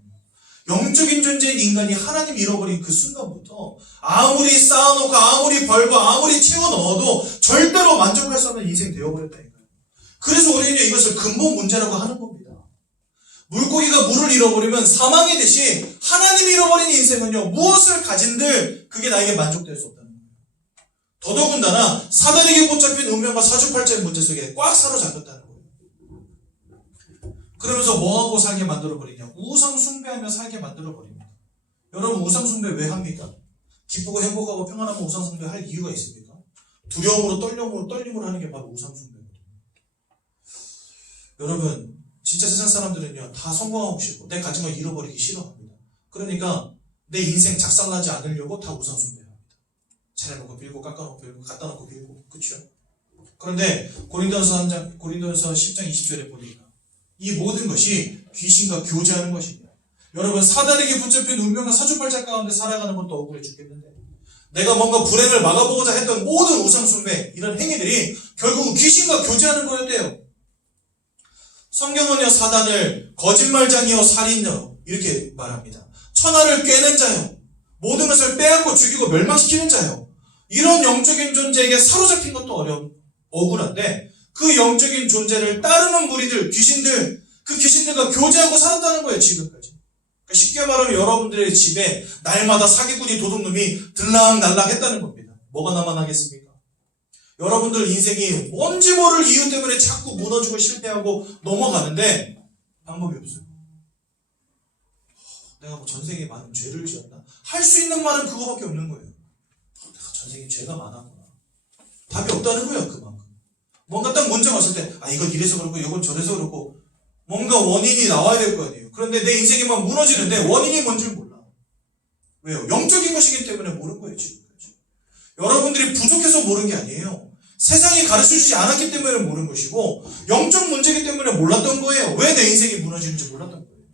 영적인 존재인 인간이 하나님 잃어버린 그 순간부터 아무리 쌓아놓고 아무리 벌고 아무리 채워 넣어도 절대로 만족할 수 없는 인생 되어버렸다니까요. 그래서 우리는 이것을 근본 문제라고 하는 겁니다. 물고기가 물을 잃어버리면 사망이 듯이 하나님이 잃어버린 인생은요, 무엇을 가진들 그게 나에게 만족될 수 없다는 거예요. 더더군다나 사단에게 붙잡힌 운명과 사주팔자의 문제 속에 꽉 사로잡혔다는 거예요. 그러면서 뭐하고 살게 만들어버리냐? 우상 숭배하며 살게 만들어버립니다. 여러분, 우상 숭배 왜 합니까? 기쁘고 행복하고 평안하면 우상 숭배 할 이유가 있습니까? 두려움으로 떨림으로 하는 게 바로 우상 숭배거든요. 여러분, 진짜 세상 사람들은요, 다 성공하고 싶고 내 가진 걸 잃어버리기 싫어합니다. 그러니까 내 인생 작살나지 않으려고 다 우상 숭배합니다. 차려놓고 빌고 깎아놓고 빌고 갖다 놓고 빌고, 그렇죠? 그런데 고린도전서 10장 20절에 보니까 이 모든 것이 귀신과 교제하는 것입니다. 여러분, 사단에게 붙잡힌 운명과 사주팔자 가운데 살아가는 것도 억울해 죽겠는데, 내가 뭔가 불행을 막아보고자 했던 모든 우상숭배, 이런 행위들이 결국은 귀신과 교제하는 거였대요. 성경은요, 사단을 거짓말장이요 살인자요 이렇게 말합니다. 천하를 꿰는 자요, 모든 것을 빼앗고 죽이고 멸망시키는 자요. 이런 영적인 존재에게 사로잡힌 것도 억울한데, 그 영적인 존재를 따르는 무리들, 귀신들, 그 귀신들과 교제하고 살았다는 거예요, 지금까지. 그러니까 쉽게 말하면 여러분들의 집에 날마다 사기꾼이 도둑놈이 들락날락 했다는 겁니다. 뭐가 남아나겠습니까? 여러분들 인생이 뭔지 모를 이유 때문에 자꾸 무너지고 실패하고 넘어가는데 방법이 없어요. 내가 뭐 전생에 많은 죄를 지었나? 할 수 있는 말은 그거밖에 없는 거예요. 내가 전생에 죄가 많았구나. 답이 없다는 거예요, 그만큼. 뭔가 딱 문제가 왔을 때, 이건 이래서 그렇고 이건 저래서 그렇고 뭔가 원인이 나와야 될 거 아니에요. 그런데 내 인생이 막 무너지는데 원인이 뭔지 몰라. 왜요? 영적인 것이기 때문에 모르는 거예요, 지금까지. 여러분들이 부족해서 모르는 게 아니에요. 세상이 가르쳐주지 않았기 때문에 모르는 것이고, 영적 문제이기 때문에 몰랐던 거예요. 왜 내 인생이 무너지는지 몰랐던 거예요.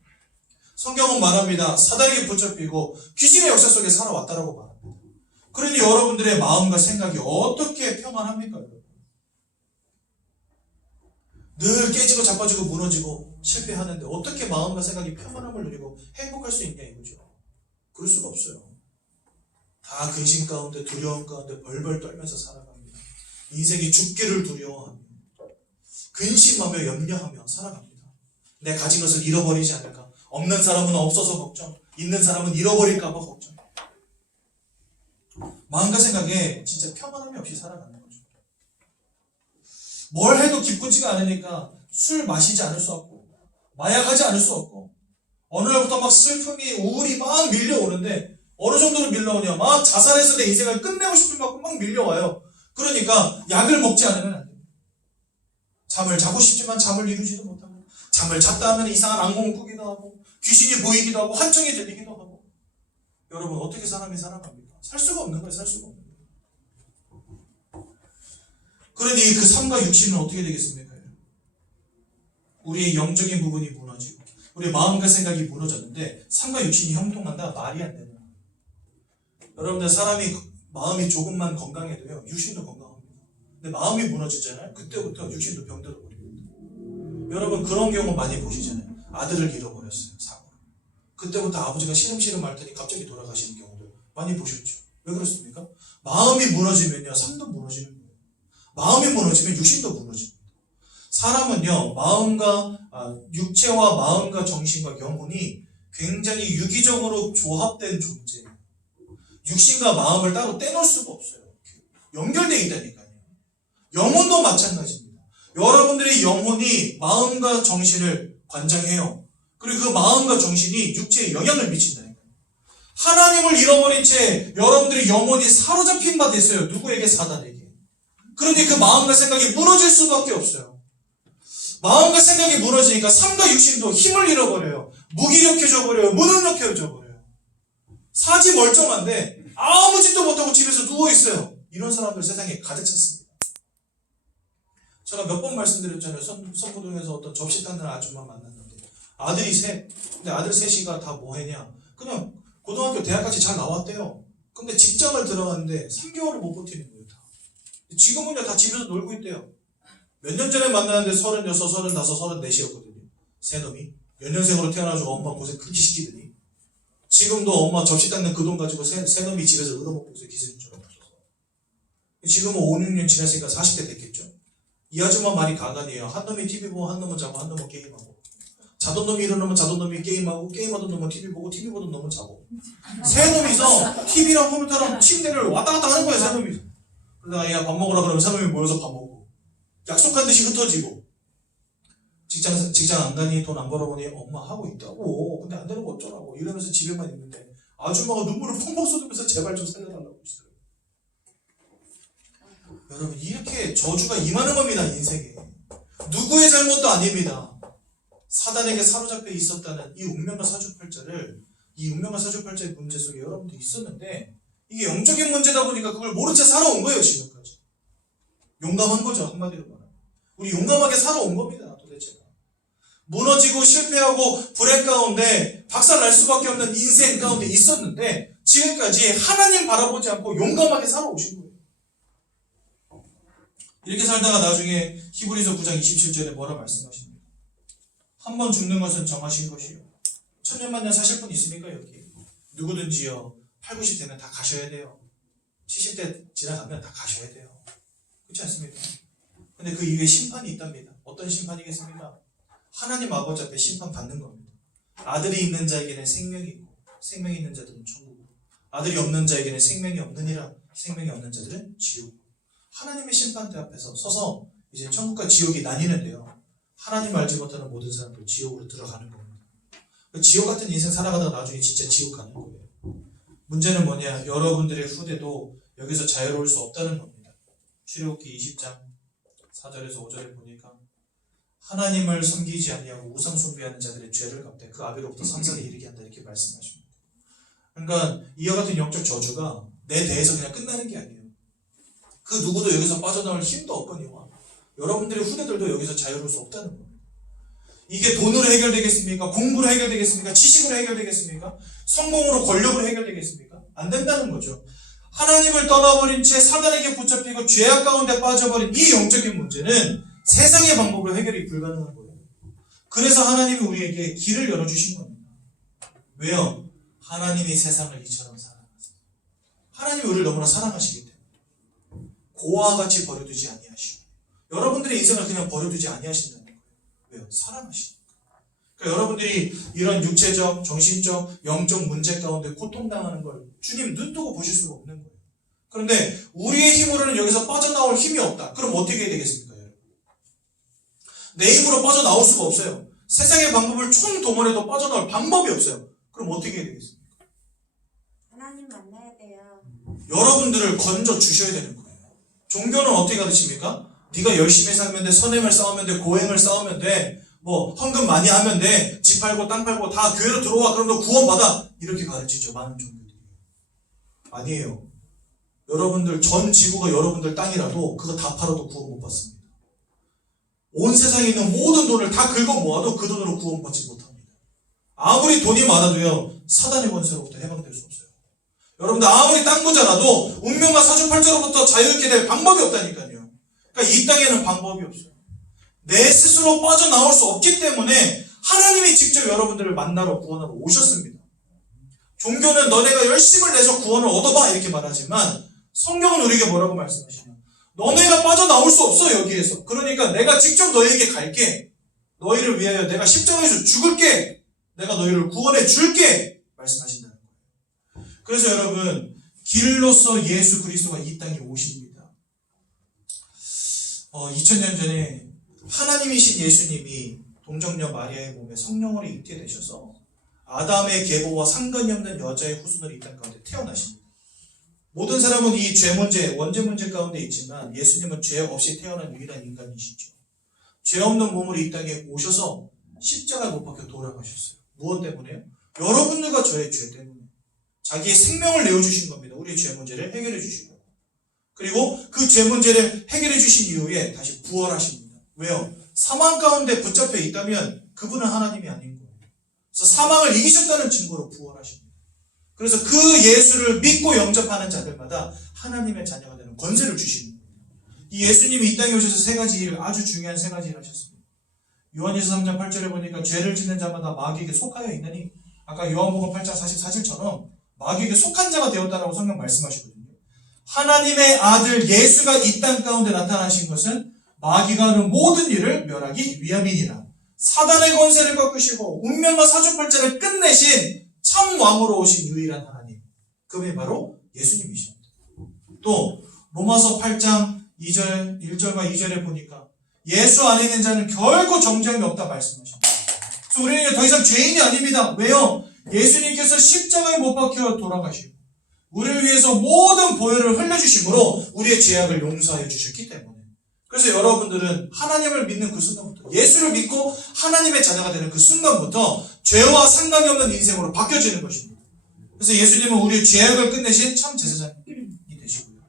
성경은 말합니다. 사단에게 붙잡히고 귀신의 역사 속에 살아왔다라고 말합니다. 그러니 여러분들의 마음과 생각이 어떻게 평안합니까, 여러분? 늘 깨지고 자빠지고 무너지고 실패하는데 어떻게 마음과 생각이 평안함을 누리고 행복할 수 있냐 이거죠. 그럴 수가 없어요. 다 근심 가운데 두려움 가운데 벌벌 떨면서 살아갑니다. 인생이 죽기를 두려워하며 근심하며 염려하며 살아갑니다. 내 가진 것을 잃어버리지 않을까. 없는 사람은 없어서 걱정, 있는 사람은 잃어버릴까 봐 걱정. 마음과 생각에 진짜 평안함이 없이 살아가는 거죠. 뭘 해도 기쁘지가 않으니까 술 마시지 않을 수 없고 마약하지 않을 수 없고 어느 날부터 막 슬픔이 우울이 막 밀려오는데 어느 정도로 밀려오냐. 막 자살해서 내 인생을 끝내고 싶을 만큼 막 밀려와요. 그러니까 약을 먹지 않으면 안 됩니다. 잠을 자고 싶지만 잠을 이루지도 못하고 잠을 잤다 하면 이상한 악몽을 꾸기도 하고 귀신이 보이기도 하고 환청이 들리기도 하고. 여러분 어떻게 사람이 살아갑니까? 살 수가 없는 거예요. 살 수가 없는 거예요. 그러니 그 삶과 육신은 어떻게 되겠습니까? 우리의 영적인 부분이 무너지고 우리의 마음과 생각이 무너졌는데 삶과 육신이 형통한다? 말이 안 되는 거예요. 여러분들 사람이 마음이 조금만 건강해도요 육신도 건강합니다. 근데 마음이 무너지잖아요. 그때부터 육신도 병들어 버립니다. 여러분 그런 경우 많이 보시잖아요. 아들을 잃어버렸어요. 사고로. 그때부터 아버지가 시름시름 앓더니 갑자기 돌아가시는 경우도 많이 보셨죠. 왜 그렇습니까? 마음이 무너지면요 삶도 무너지는 거예요. 마음이 무너지면 육신도 무너집니다. 사람은요 육체와 마음과 정신과 영혼이 굉장히 유기적으로 조합된 존재예요. 육신과 마음을 따로 떼놓을 수가 없어요. 연결되어 있다니까요. 영혼도 마찬가지입니다. 여러분들의 영혼이 마음과 정신을 관장해요. 그리고 그 마음과 정신이 육체에 영향을 미친다니까요. 하나님을 잃어버린 채 여러분들의 영혼이 사로잡힌 바 됐어요. 누구에게? 사단에게. 그러니 그 마음과 생각이 무너질 수밖에 없어요. 마음과 생각이 무너지니까 삶과 육신도 힘을 잃어버려요. 무기력해져 버려요. 무능력해져 버려요. 사지 멀쩡한데 아무 짓도 못하고 집에서 누워있어요. 이런 사람들 세상에 가득 찼습니다. 제가 몇 번 말씀드렸잖아요. 선포동에서 어떤 접시 닦는 아줌마 만났는데 아들이 셋. 근데 아들 셋이가 다 뭐 했냐. 그냥 고등학교 대학까지 잘 나왔대요. 근데 직장을 들어갔는데 3개월을 못 버티는 거예요. 다. 지금은요 다 집에서 놀고 있대요. 몇 년 전에 만났는데 36, 35, 34이었거든요. 세 놈이. 연년생으로 태어나서 엄마 고생 크게 시키더니 지금도 엄마 접시 닦는 그 돈 가지고 세 놈이 집에서 얻어먹고 있어요. 기술인처럼. 지금은 5, 6년 지났으니까 40대 됐겠죠. 이 아줌마 말이 가관이에요. 한 놈이 TV 보고 한 놈은 자고 한 놈은 게임하고. 자던 놈이 일어나면 자던 놈이 게임하고 게임하던 놈은 TV 보고 TV 보던 놈은 자고. 세 놈이서 TV랑 컴퓨터랑 침대를 왔다 갔다 하는 거예요. 세 놈이서. 그러다가 야 밥 먹으라 그러면 세 놈이 모여서 밥 먹고. 약속한 듯이 흩어지고. 직장 안 가니 돈 안 벌어보니 엄마 하고 있다고. 근데 안 되는 거 어쩌라고. 이러면서 집에만 있는데 아줌마가 눈물을 펑펑 쏟으면서 제발 좀 살려달라고 하시더라고요. 여러분 이렇게 저주가 임하는 겁니다. 인생에. 누구의 잘못도 아닙니다. 사단에게 사로잡혀 있었다는 이 운명과 사주팔자를 이 운명과 사주팔자의 문제 속에 여러분도 있었는데 이게 영적인 문제다 보니까 그걸 모른 채 살아온 거예요. 지금까지. 용감한 거죠. 한마디로 말하면. 우리 용감하게 살아온 겁니다. 도대체가. 무너지고 실패하고 불행 가운데 박살날 수밖에 없는 인생 가운데 있었는데 지금까지 하나님 바라보지 않고 용감하게 살아오신 거예요. 이렇게 살다가 나중에 히브리서 9장 27절에 뭐라 말씀하십니까? 한 번 죽는 것은 정하신 것이요. 천년만년 사실 분 있습니까? 여기. 누구든지요. 8, 90 되면 다 가셔야 돼요. 70대 지나가면 다 가셔야 돼요. 그렇지 않습니까? 근데 그 이후에 심판이 있답니다. 어떤 심판이겠습니까? 하나님 아버지 앞에 심판받는 겁니다. 아들이 있는 자에게는 생명이 있고 생명이 있는 자들은 천국, 아들이 없는 자에게는 생명이 없느니라. 생명이 없는 자들은 지옥. 하나님의 심판대 앞에서 서서 이제 천국과 지옥이 나뉘는데요. 하나님 알지 못하는 모든 사람들 지옥으로 들어가는 겁니다. 지옥 같은 인생 살아가다가 나중에 진짜 지옥 가는 거예요. 문제는 뭐냐? 여러분들의 후대도 여기서 자유로울 수 없다는 겁니다. 출애굽기 20장 4절에서 5절에 보니까 하나님을 섬기지 아니하고 우상 숭배하는 자들의 죄를 갚되 그 아비로부터 상상에 이르게 한다 이렇게 말씀하십니다. 그러니까 이와 같은 영적 저주가 내 대해서 그냥 끝나는 게 아니에요. 그 누구도 여기서 빠져나올 힘도 없거니와 여러분들의 후대들도 여기서 자유로울 수 없다는 겁니다. 이게 돈으로 해결되겠습니까? 공부로 해결되겠습니까? 지식으로 해결되겠습니까? 성공으로 권력으로 해결되겠습니까? 안 된다는 거죠. 하나님을 떠나버린 채 사단에게 붙잡히고 죄악 가운데 빠져버린 이 영적인 문제는 세상의 방법으로 해결이 불가능한 거예요. 그래서 하나님이 우리에게 길을 열어주신 겁니다. 왜요? 하나님이 세상을 이처럼 사랑하세요. 하나님이 우리를 너무나 사랑하시기 때문에 고와 같이 버려두지 아니하시고 여러분들의 인생을 그냥 버려두지 아니하신다는 거예요. 왜요? 사랑하시니까. 그러니까 여러분들이 이런 육체적, 정신적, 영적 문제 가운데 고통당하는 걸 주님 눈 뜨고 보실 수가 없는 거예요. 그런데 우리의 힘으로는 여기서 빠져나올 힘이 없다. 그럼 어떻게 해야 되겠습니까, 여러분? 내 힘으로 빠져나올 수가 없어요. 세상의 방법을 총동원해도 빠져나올 방법이 없어요. 그럼 어떻게 해야 되겠습니까? 하나님 만나야 돼요. 여러분들을 건져 주셔야 되는 거예요. 종교는 어떻게 가르칩니까? 네가 열심히 살면 돼, 선행을 쌓으면 돼, 고행을 쌓으면 돼, 뭐 헌금 많이 하면 돼, 집 팔고 땅 팔고 다 교회로 들어와, 그럼 너 구원받아. 이렇게 가르치죠, 많은 종교들이. 아니에요. 여러분들 전 지구가 여러분들 땅이라도 그거 다 팔아도 구원 못 받습니다. 온 세상에 있는 모든 돈을 다 긁어 모아도 그 돈으로 구원받지 못합니다. 아무리 돈이 많아도요, 사단의 권세로부터 해방될 수 없어요. 여러분들 아무리 땅 부자라도 운명과 사주팔자로부터 자유롭게 될 방법이 없다니까요. 그러니까 이 땅에는 방법이 없어요. 내 스스로 빠져나올 수 없기 때문에 하나님이 직접 여러분들을 만나러 구원하러 오셨습니다. 종교는 너네가 열심을 내서 구원을 얻어봐 이렇게 말하지만 성경은 우리에게 뭐라고 말씀하시냐? 너네가 빠져나올 수 없어 여기에서. 그러니까 내가 직접 너희에게 갈게. 너희를 위하여 내가 십자가에서 죽을게. 내가 너희를 구원해 줄게. 말씀하신다는 거예요. 그래서 여러분 길로서 예수 그리스도가 이 땅에 오십니다. 2000년 전에 하나님이신 예수님이 동정녀 마리아의 몸에 성령으로 있게 되셔서 아담의 계보와 상관이 없는 여자의 후손으로 이 땅 가운데 태어나십니다. 모든 사람은 이 죄 문제, 원죄 문제 가운데 있지만 예수님은 죄 없이 태어난 유일한 인간이시죠. 죄 없는 몸으로 이 땅에 오셔서 십자가에 못 박혀 돌아가셨어요. 무엇 때문에요? 여러분들과 저의 죄 때문에. 자기의 생명을 내어주신 겁니다. 우리의 죄 문제를 해결해 주시고. 그리고 그 죄 문제를 해결해 주신 이후에 다시 부활하십니다. 왜요? 사망 가운데 붙잡혀 있다면 그분은 하나님이 아닌 거예요. 그래서 사망을 이기셨다는 증거로 부활하십니다. 그래서 그 예수를 믿고 영접하는 자들마다 하나님의 자녀가 되는 권세를 주시는 거예요. 이 예수님이 이 땅에 오셔서 세 가지 일, 아주 중요한 세 가지 일을 하셨습니다. 요한일서 3장 8절에 보니까 죄를 짓는 자마다 마귀에게 속하여 있느니 아까 요한복음 8장 44절처럼 마귀에게 속한 자가 되었다라고 성경 말씀하시거든요. 하나님의 아들 예수가 이 땅 가운데 나타나신 것은 마귀가 하는 모든 일을 멸하기 위함이니라. 사단의 권세를 꺾으시고 운명과 사주팔자를 끝내신 참 왕으로 오신 유일한 하나님. 그분이 바로 예수님이십니다. 또 로마서 8장 2절, 1절과 2절에 보니까 예수 안에 있는 자는 결코 정죄함이 없다 말씀하십니다. 그래서 우리는 더 이상 죄인이 아닙니다. 왜요? 예수님께서 십자가에 못 박혀 돌아가시고 우리를 위해서 모든 보혈을 흘려주심으로 우리의 죄악을 용서하여 주셨기 때문에. 그래서 여러분들은 하나님을 믿는 그 순간부터, 예수를 믿고 하나님의 자녀가 되는 그 순간부터 죄와 상관이 없는 인생으로 바뀌어지는 것입니다. 그래서 예수님은 우리의 죄악을 끝내신 참 제사장이 되시고요.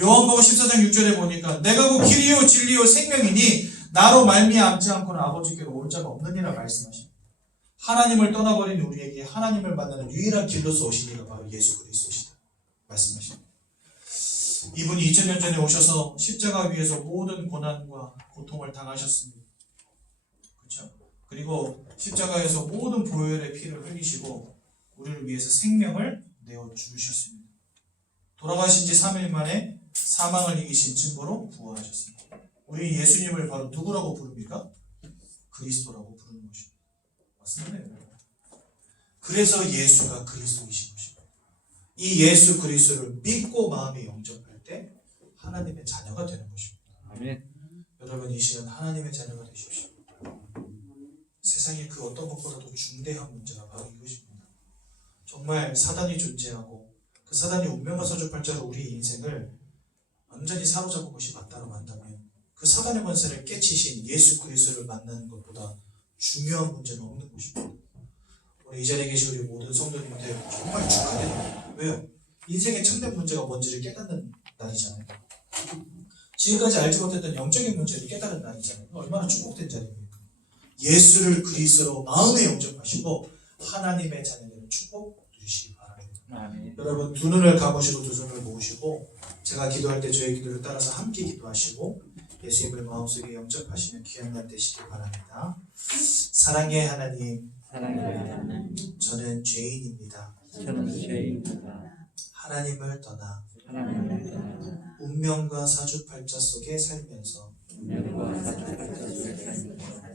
요한복음 14장 6절에 보니까 내가 그 길이요 진리요 생명이니 나로 말미암지 않고는 아버지께로 올 자가 없느니라 말씀하십니다. 하나님을 떠나버린 우리에게 하나님을 만나는 유일한 길로서 오신 이가 바로 예수 그리스도시다 말씀하십니다. 이분이 2000년 전에 오셔서 십자가 위에서 모든 고난과 고통을 당하셨습니다. 그렇죠? 그리고 십자가에서 모든 보혈의 피를 흘리시고 우리를 위해서 생명을 내어 주셨습니다. 돌아가신 지 3일 만에 사망을 이기신 증거로 부활하셨습니다. 우리 예수님을 바로 누구라고 부릅니까? 그리스도라고 부르는 것입니다. 맞습니다. 그래서 예수가 그리스도이신 것입니다. 이 예수 그리스도를 믿고 마음에 영접할 때 하나님의 자녀가 되는 것입니다. 아멘. 여러분 이 시간 하나님의 자녀가 되십시오. 세상에 그 어떤 것보다도 중대한 문제가 바로 이것입니다. 정말 사단이 존재하고 그 사단이 운명과 사주팔자로 우리 인생을 완전히 사로잡은 것이 맞다고 한다면 그 사단의 권세를 깨치신 예수 그리스도를 만나는 것보다 중요한 문제는 없는 것입니다. 우리 이 자리에 계신 우리 모든 성도님한테 정말 축하드립니다. 왜요? 인생의 참된 문제가 뭔지를 깨닫는 날이잖아요. 지금까지 알지 못했던 영적인 문제를 깨달은 날이잖아요. 얼마나 축복된 자리입니까? 예수를 그리스도로 마음에 영접하시고 하나님의 자녀들을 축복 누리시기 바랍니다. 아멘. 여러분 두 눈을 감으시고 두 손을 모으시고 제가 기도할 때 저의 기도를 따라서 함께 기도하시고 예수님을 마음속에 영접하시는 귀한 날 되시기 바랍니다. 사랑의 하나님, 사랑해요. 저는 죄인입니다. 저는 죄인입니다. 하나님을 떠나 하나님을 떠나 운명과 사주팔자 속에 살면서 운명과 사주팔자 속에 살면서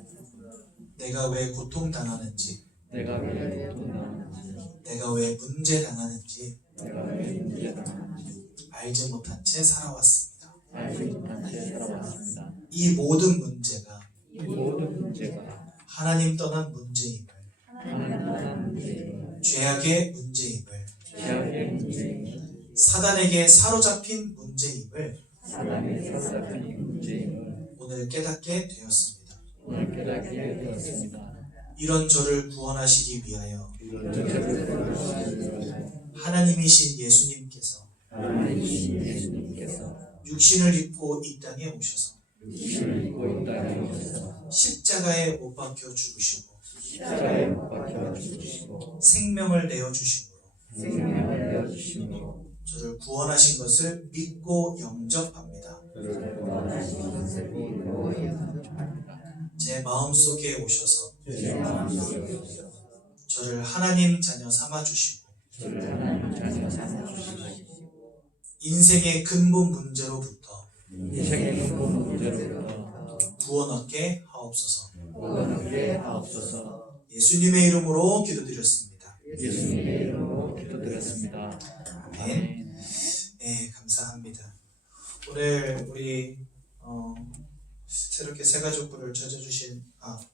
내가 왜 고통당하는지, 내가 왜 고통당하는지, 내가 왜 문제당하는지 내가 왜 문제당하는지 알지 못한 채 살아왔습니다. 알지 못한 채 살아왔습니다. 이 모든 문제가 이 모든 문제가 하나님 떠난 문제임을, 하나님 떠난 문제임을, 죄악의 문제임을, 죄악의 문제임을, 사단에게 사로잡힌 문제임을 사단의 사로잡힌 문제임을 오늘 깨닫게 되었습니다. 오늘 깨닫게 되었습니다. 이런 저를 구원하시기 위하여 이런 저를 구원하시기 위하여 하나님이신 예수님께서 하나님이신 예수님께서 육신을 입고 이 땅에 오셔서 육신을 입고 이 땅에 오셔서 십자가에 못 박혀 죽으시고 십자가에 못 박혀 죽으시고 생명을 내어 주심으로 생명을 내어주시고 저를 구원하신 것을 믿고 영접합니다. 저를 구원하신 것을 믿고 영접합니다. 제 마음속에 오셔서 제 마음속에 오셔서 저를 하나님 자녀 삼아 주시고 저를 하나님 자녀 삼아주시고 인생의 근본 문제로부터 인생의 근본 문제로부터 구원 얻게 하옵소서. 구원 얻게 하옵소서. 예수님의 이름으로 기도드렸습니다. 예수님의 이름으로 기도드렸습니다. 아멘. 네, 감사합니다. 오늘 우리 새롭게 새가족부를 찾아주신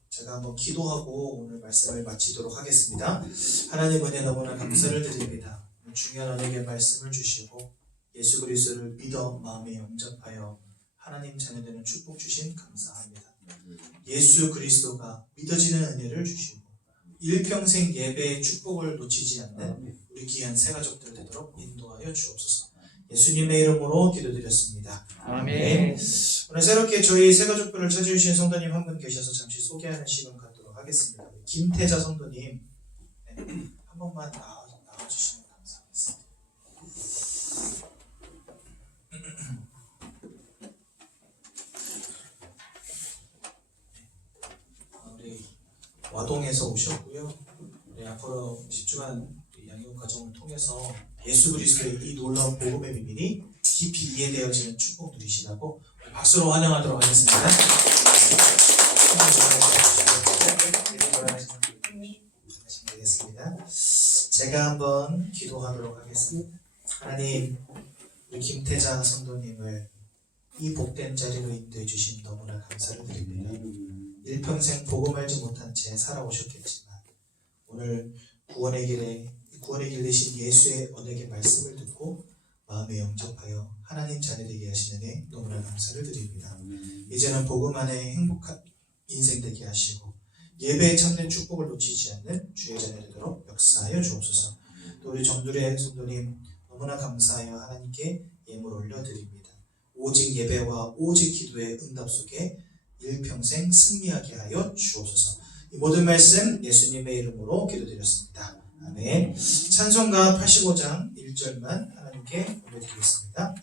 제가 한번 기도하고 오늘 말씀을 마치도록 하겠습니다. 하나님 은혜 너무나 감사를 드립니다. 중요한 언약의 말씀을 주시고 예수 그리스도를 믿어 마음에 영접하여 하나님 자녀되는 축복 주신 감사합니다. 예수 그리스도가 믿어지는 은혜를 주시고 일평생 예배의 축복을 놓치지 않는 우리 귀한 새가족들 되도록 인도하여 주옵소서. 예수님의 이름으로 기도드렸습니다. 아멘. 오늘 새롭게 저희 새가족부를 찾아주신 성도님 한 분 계셔서 잠시 소개하는 시간 갖도록 하겠습니다. 김태자 성도님, 한 번만 나와주시면 감사하겠습니다. 우리 와동에서 오셨고요. 우리 앞으로 10주간 양육 과정을 통해서 예수 그리스도의 이 놀라운 복음의 비밀이 깊이 이해되어지는 축복 누리시라고 박수로 환영하도록 하겠습니다. 되겠습니다. 제가 한번 기도하도록 하겠습니다. 하나님, 우리 김태자 성도님을 이 복된 자리로 인도해 주신 너무나 감사를 드립니다. 일평생 복음 알지 못한 채 살아오셨겠지만 오늘 구원의 길 되신 예수의 언약의 말씀을 듣고 마음에 영접하여 하나님 자녀 되게 하시는 애 너무나 감사를 드립니다. 이제는 복음 안에 행복한 인생 되게 하시고 예배에 참된 축복을 놓치지 않는 주의 자녀 되도록 역사하여 주옵소서. 또 우리 정두래 성도님 너무나 감사하여 하나님께 예물 올려드립니다. 오직 예배와 오직 기도의 응답 속에 일평생 승리하게 하여 주옵소서. 이 모든 말씀 예수님의 이름으로 기도드렸습니다. 아멘. 찬송가 85장 1절만 하나님께 올려드리겠습니다.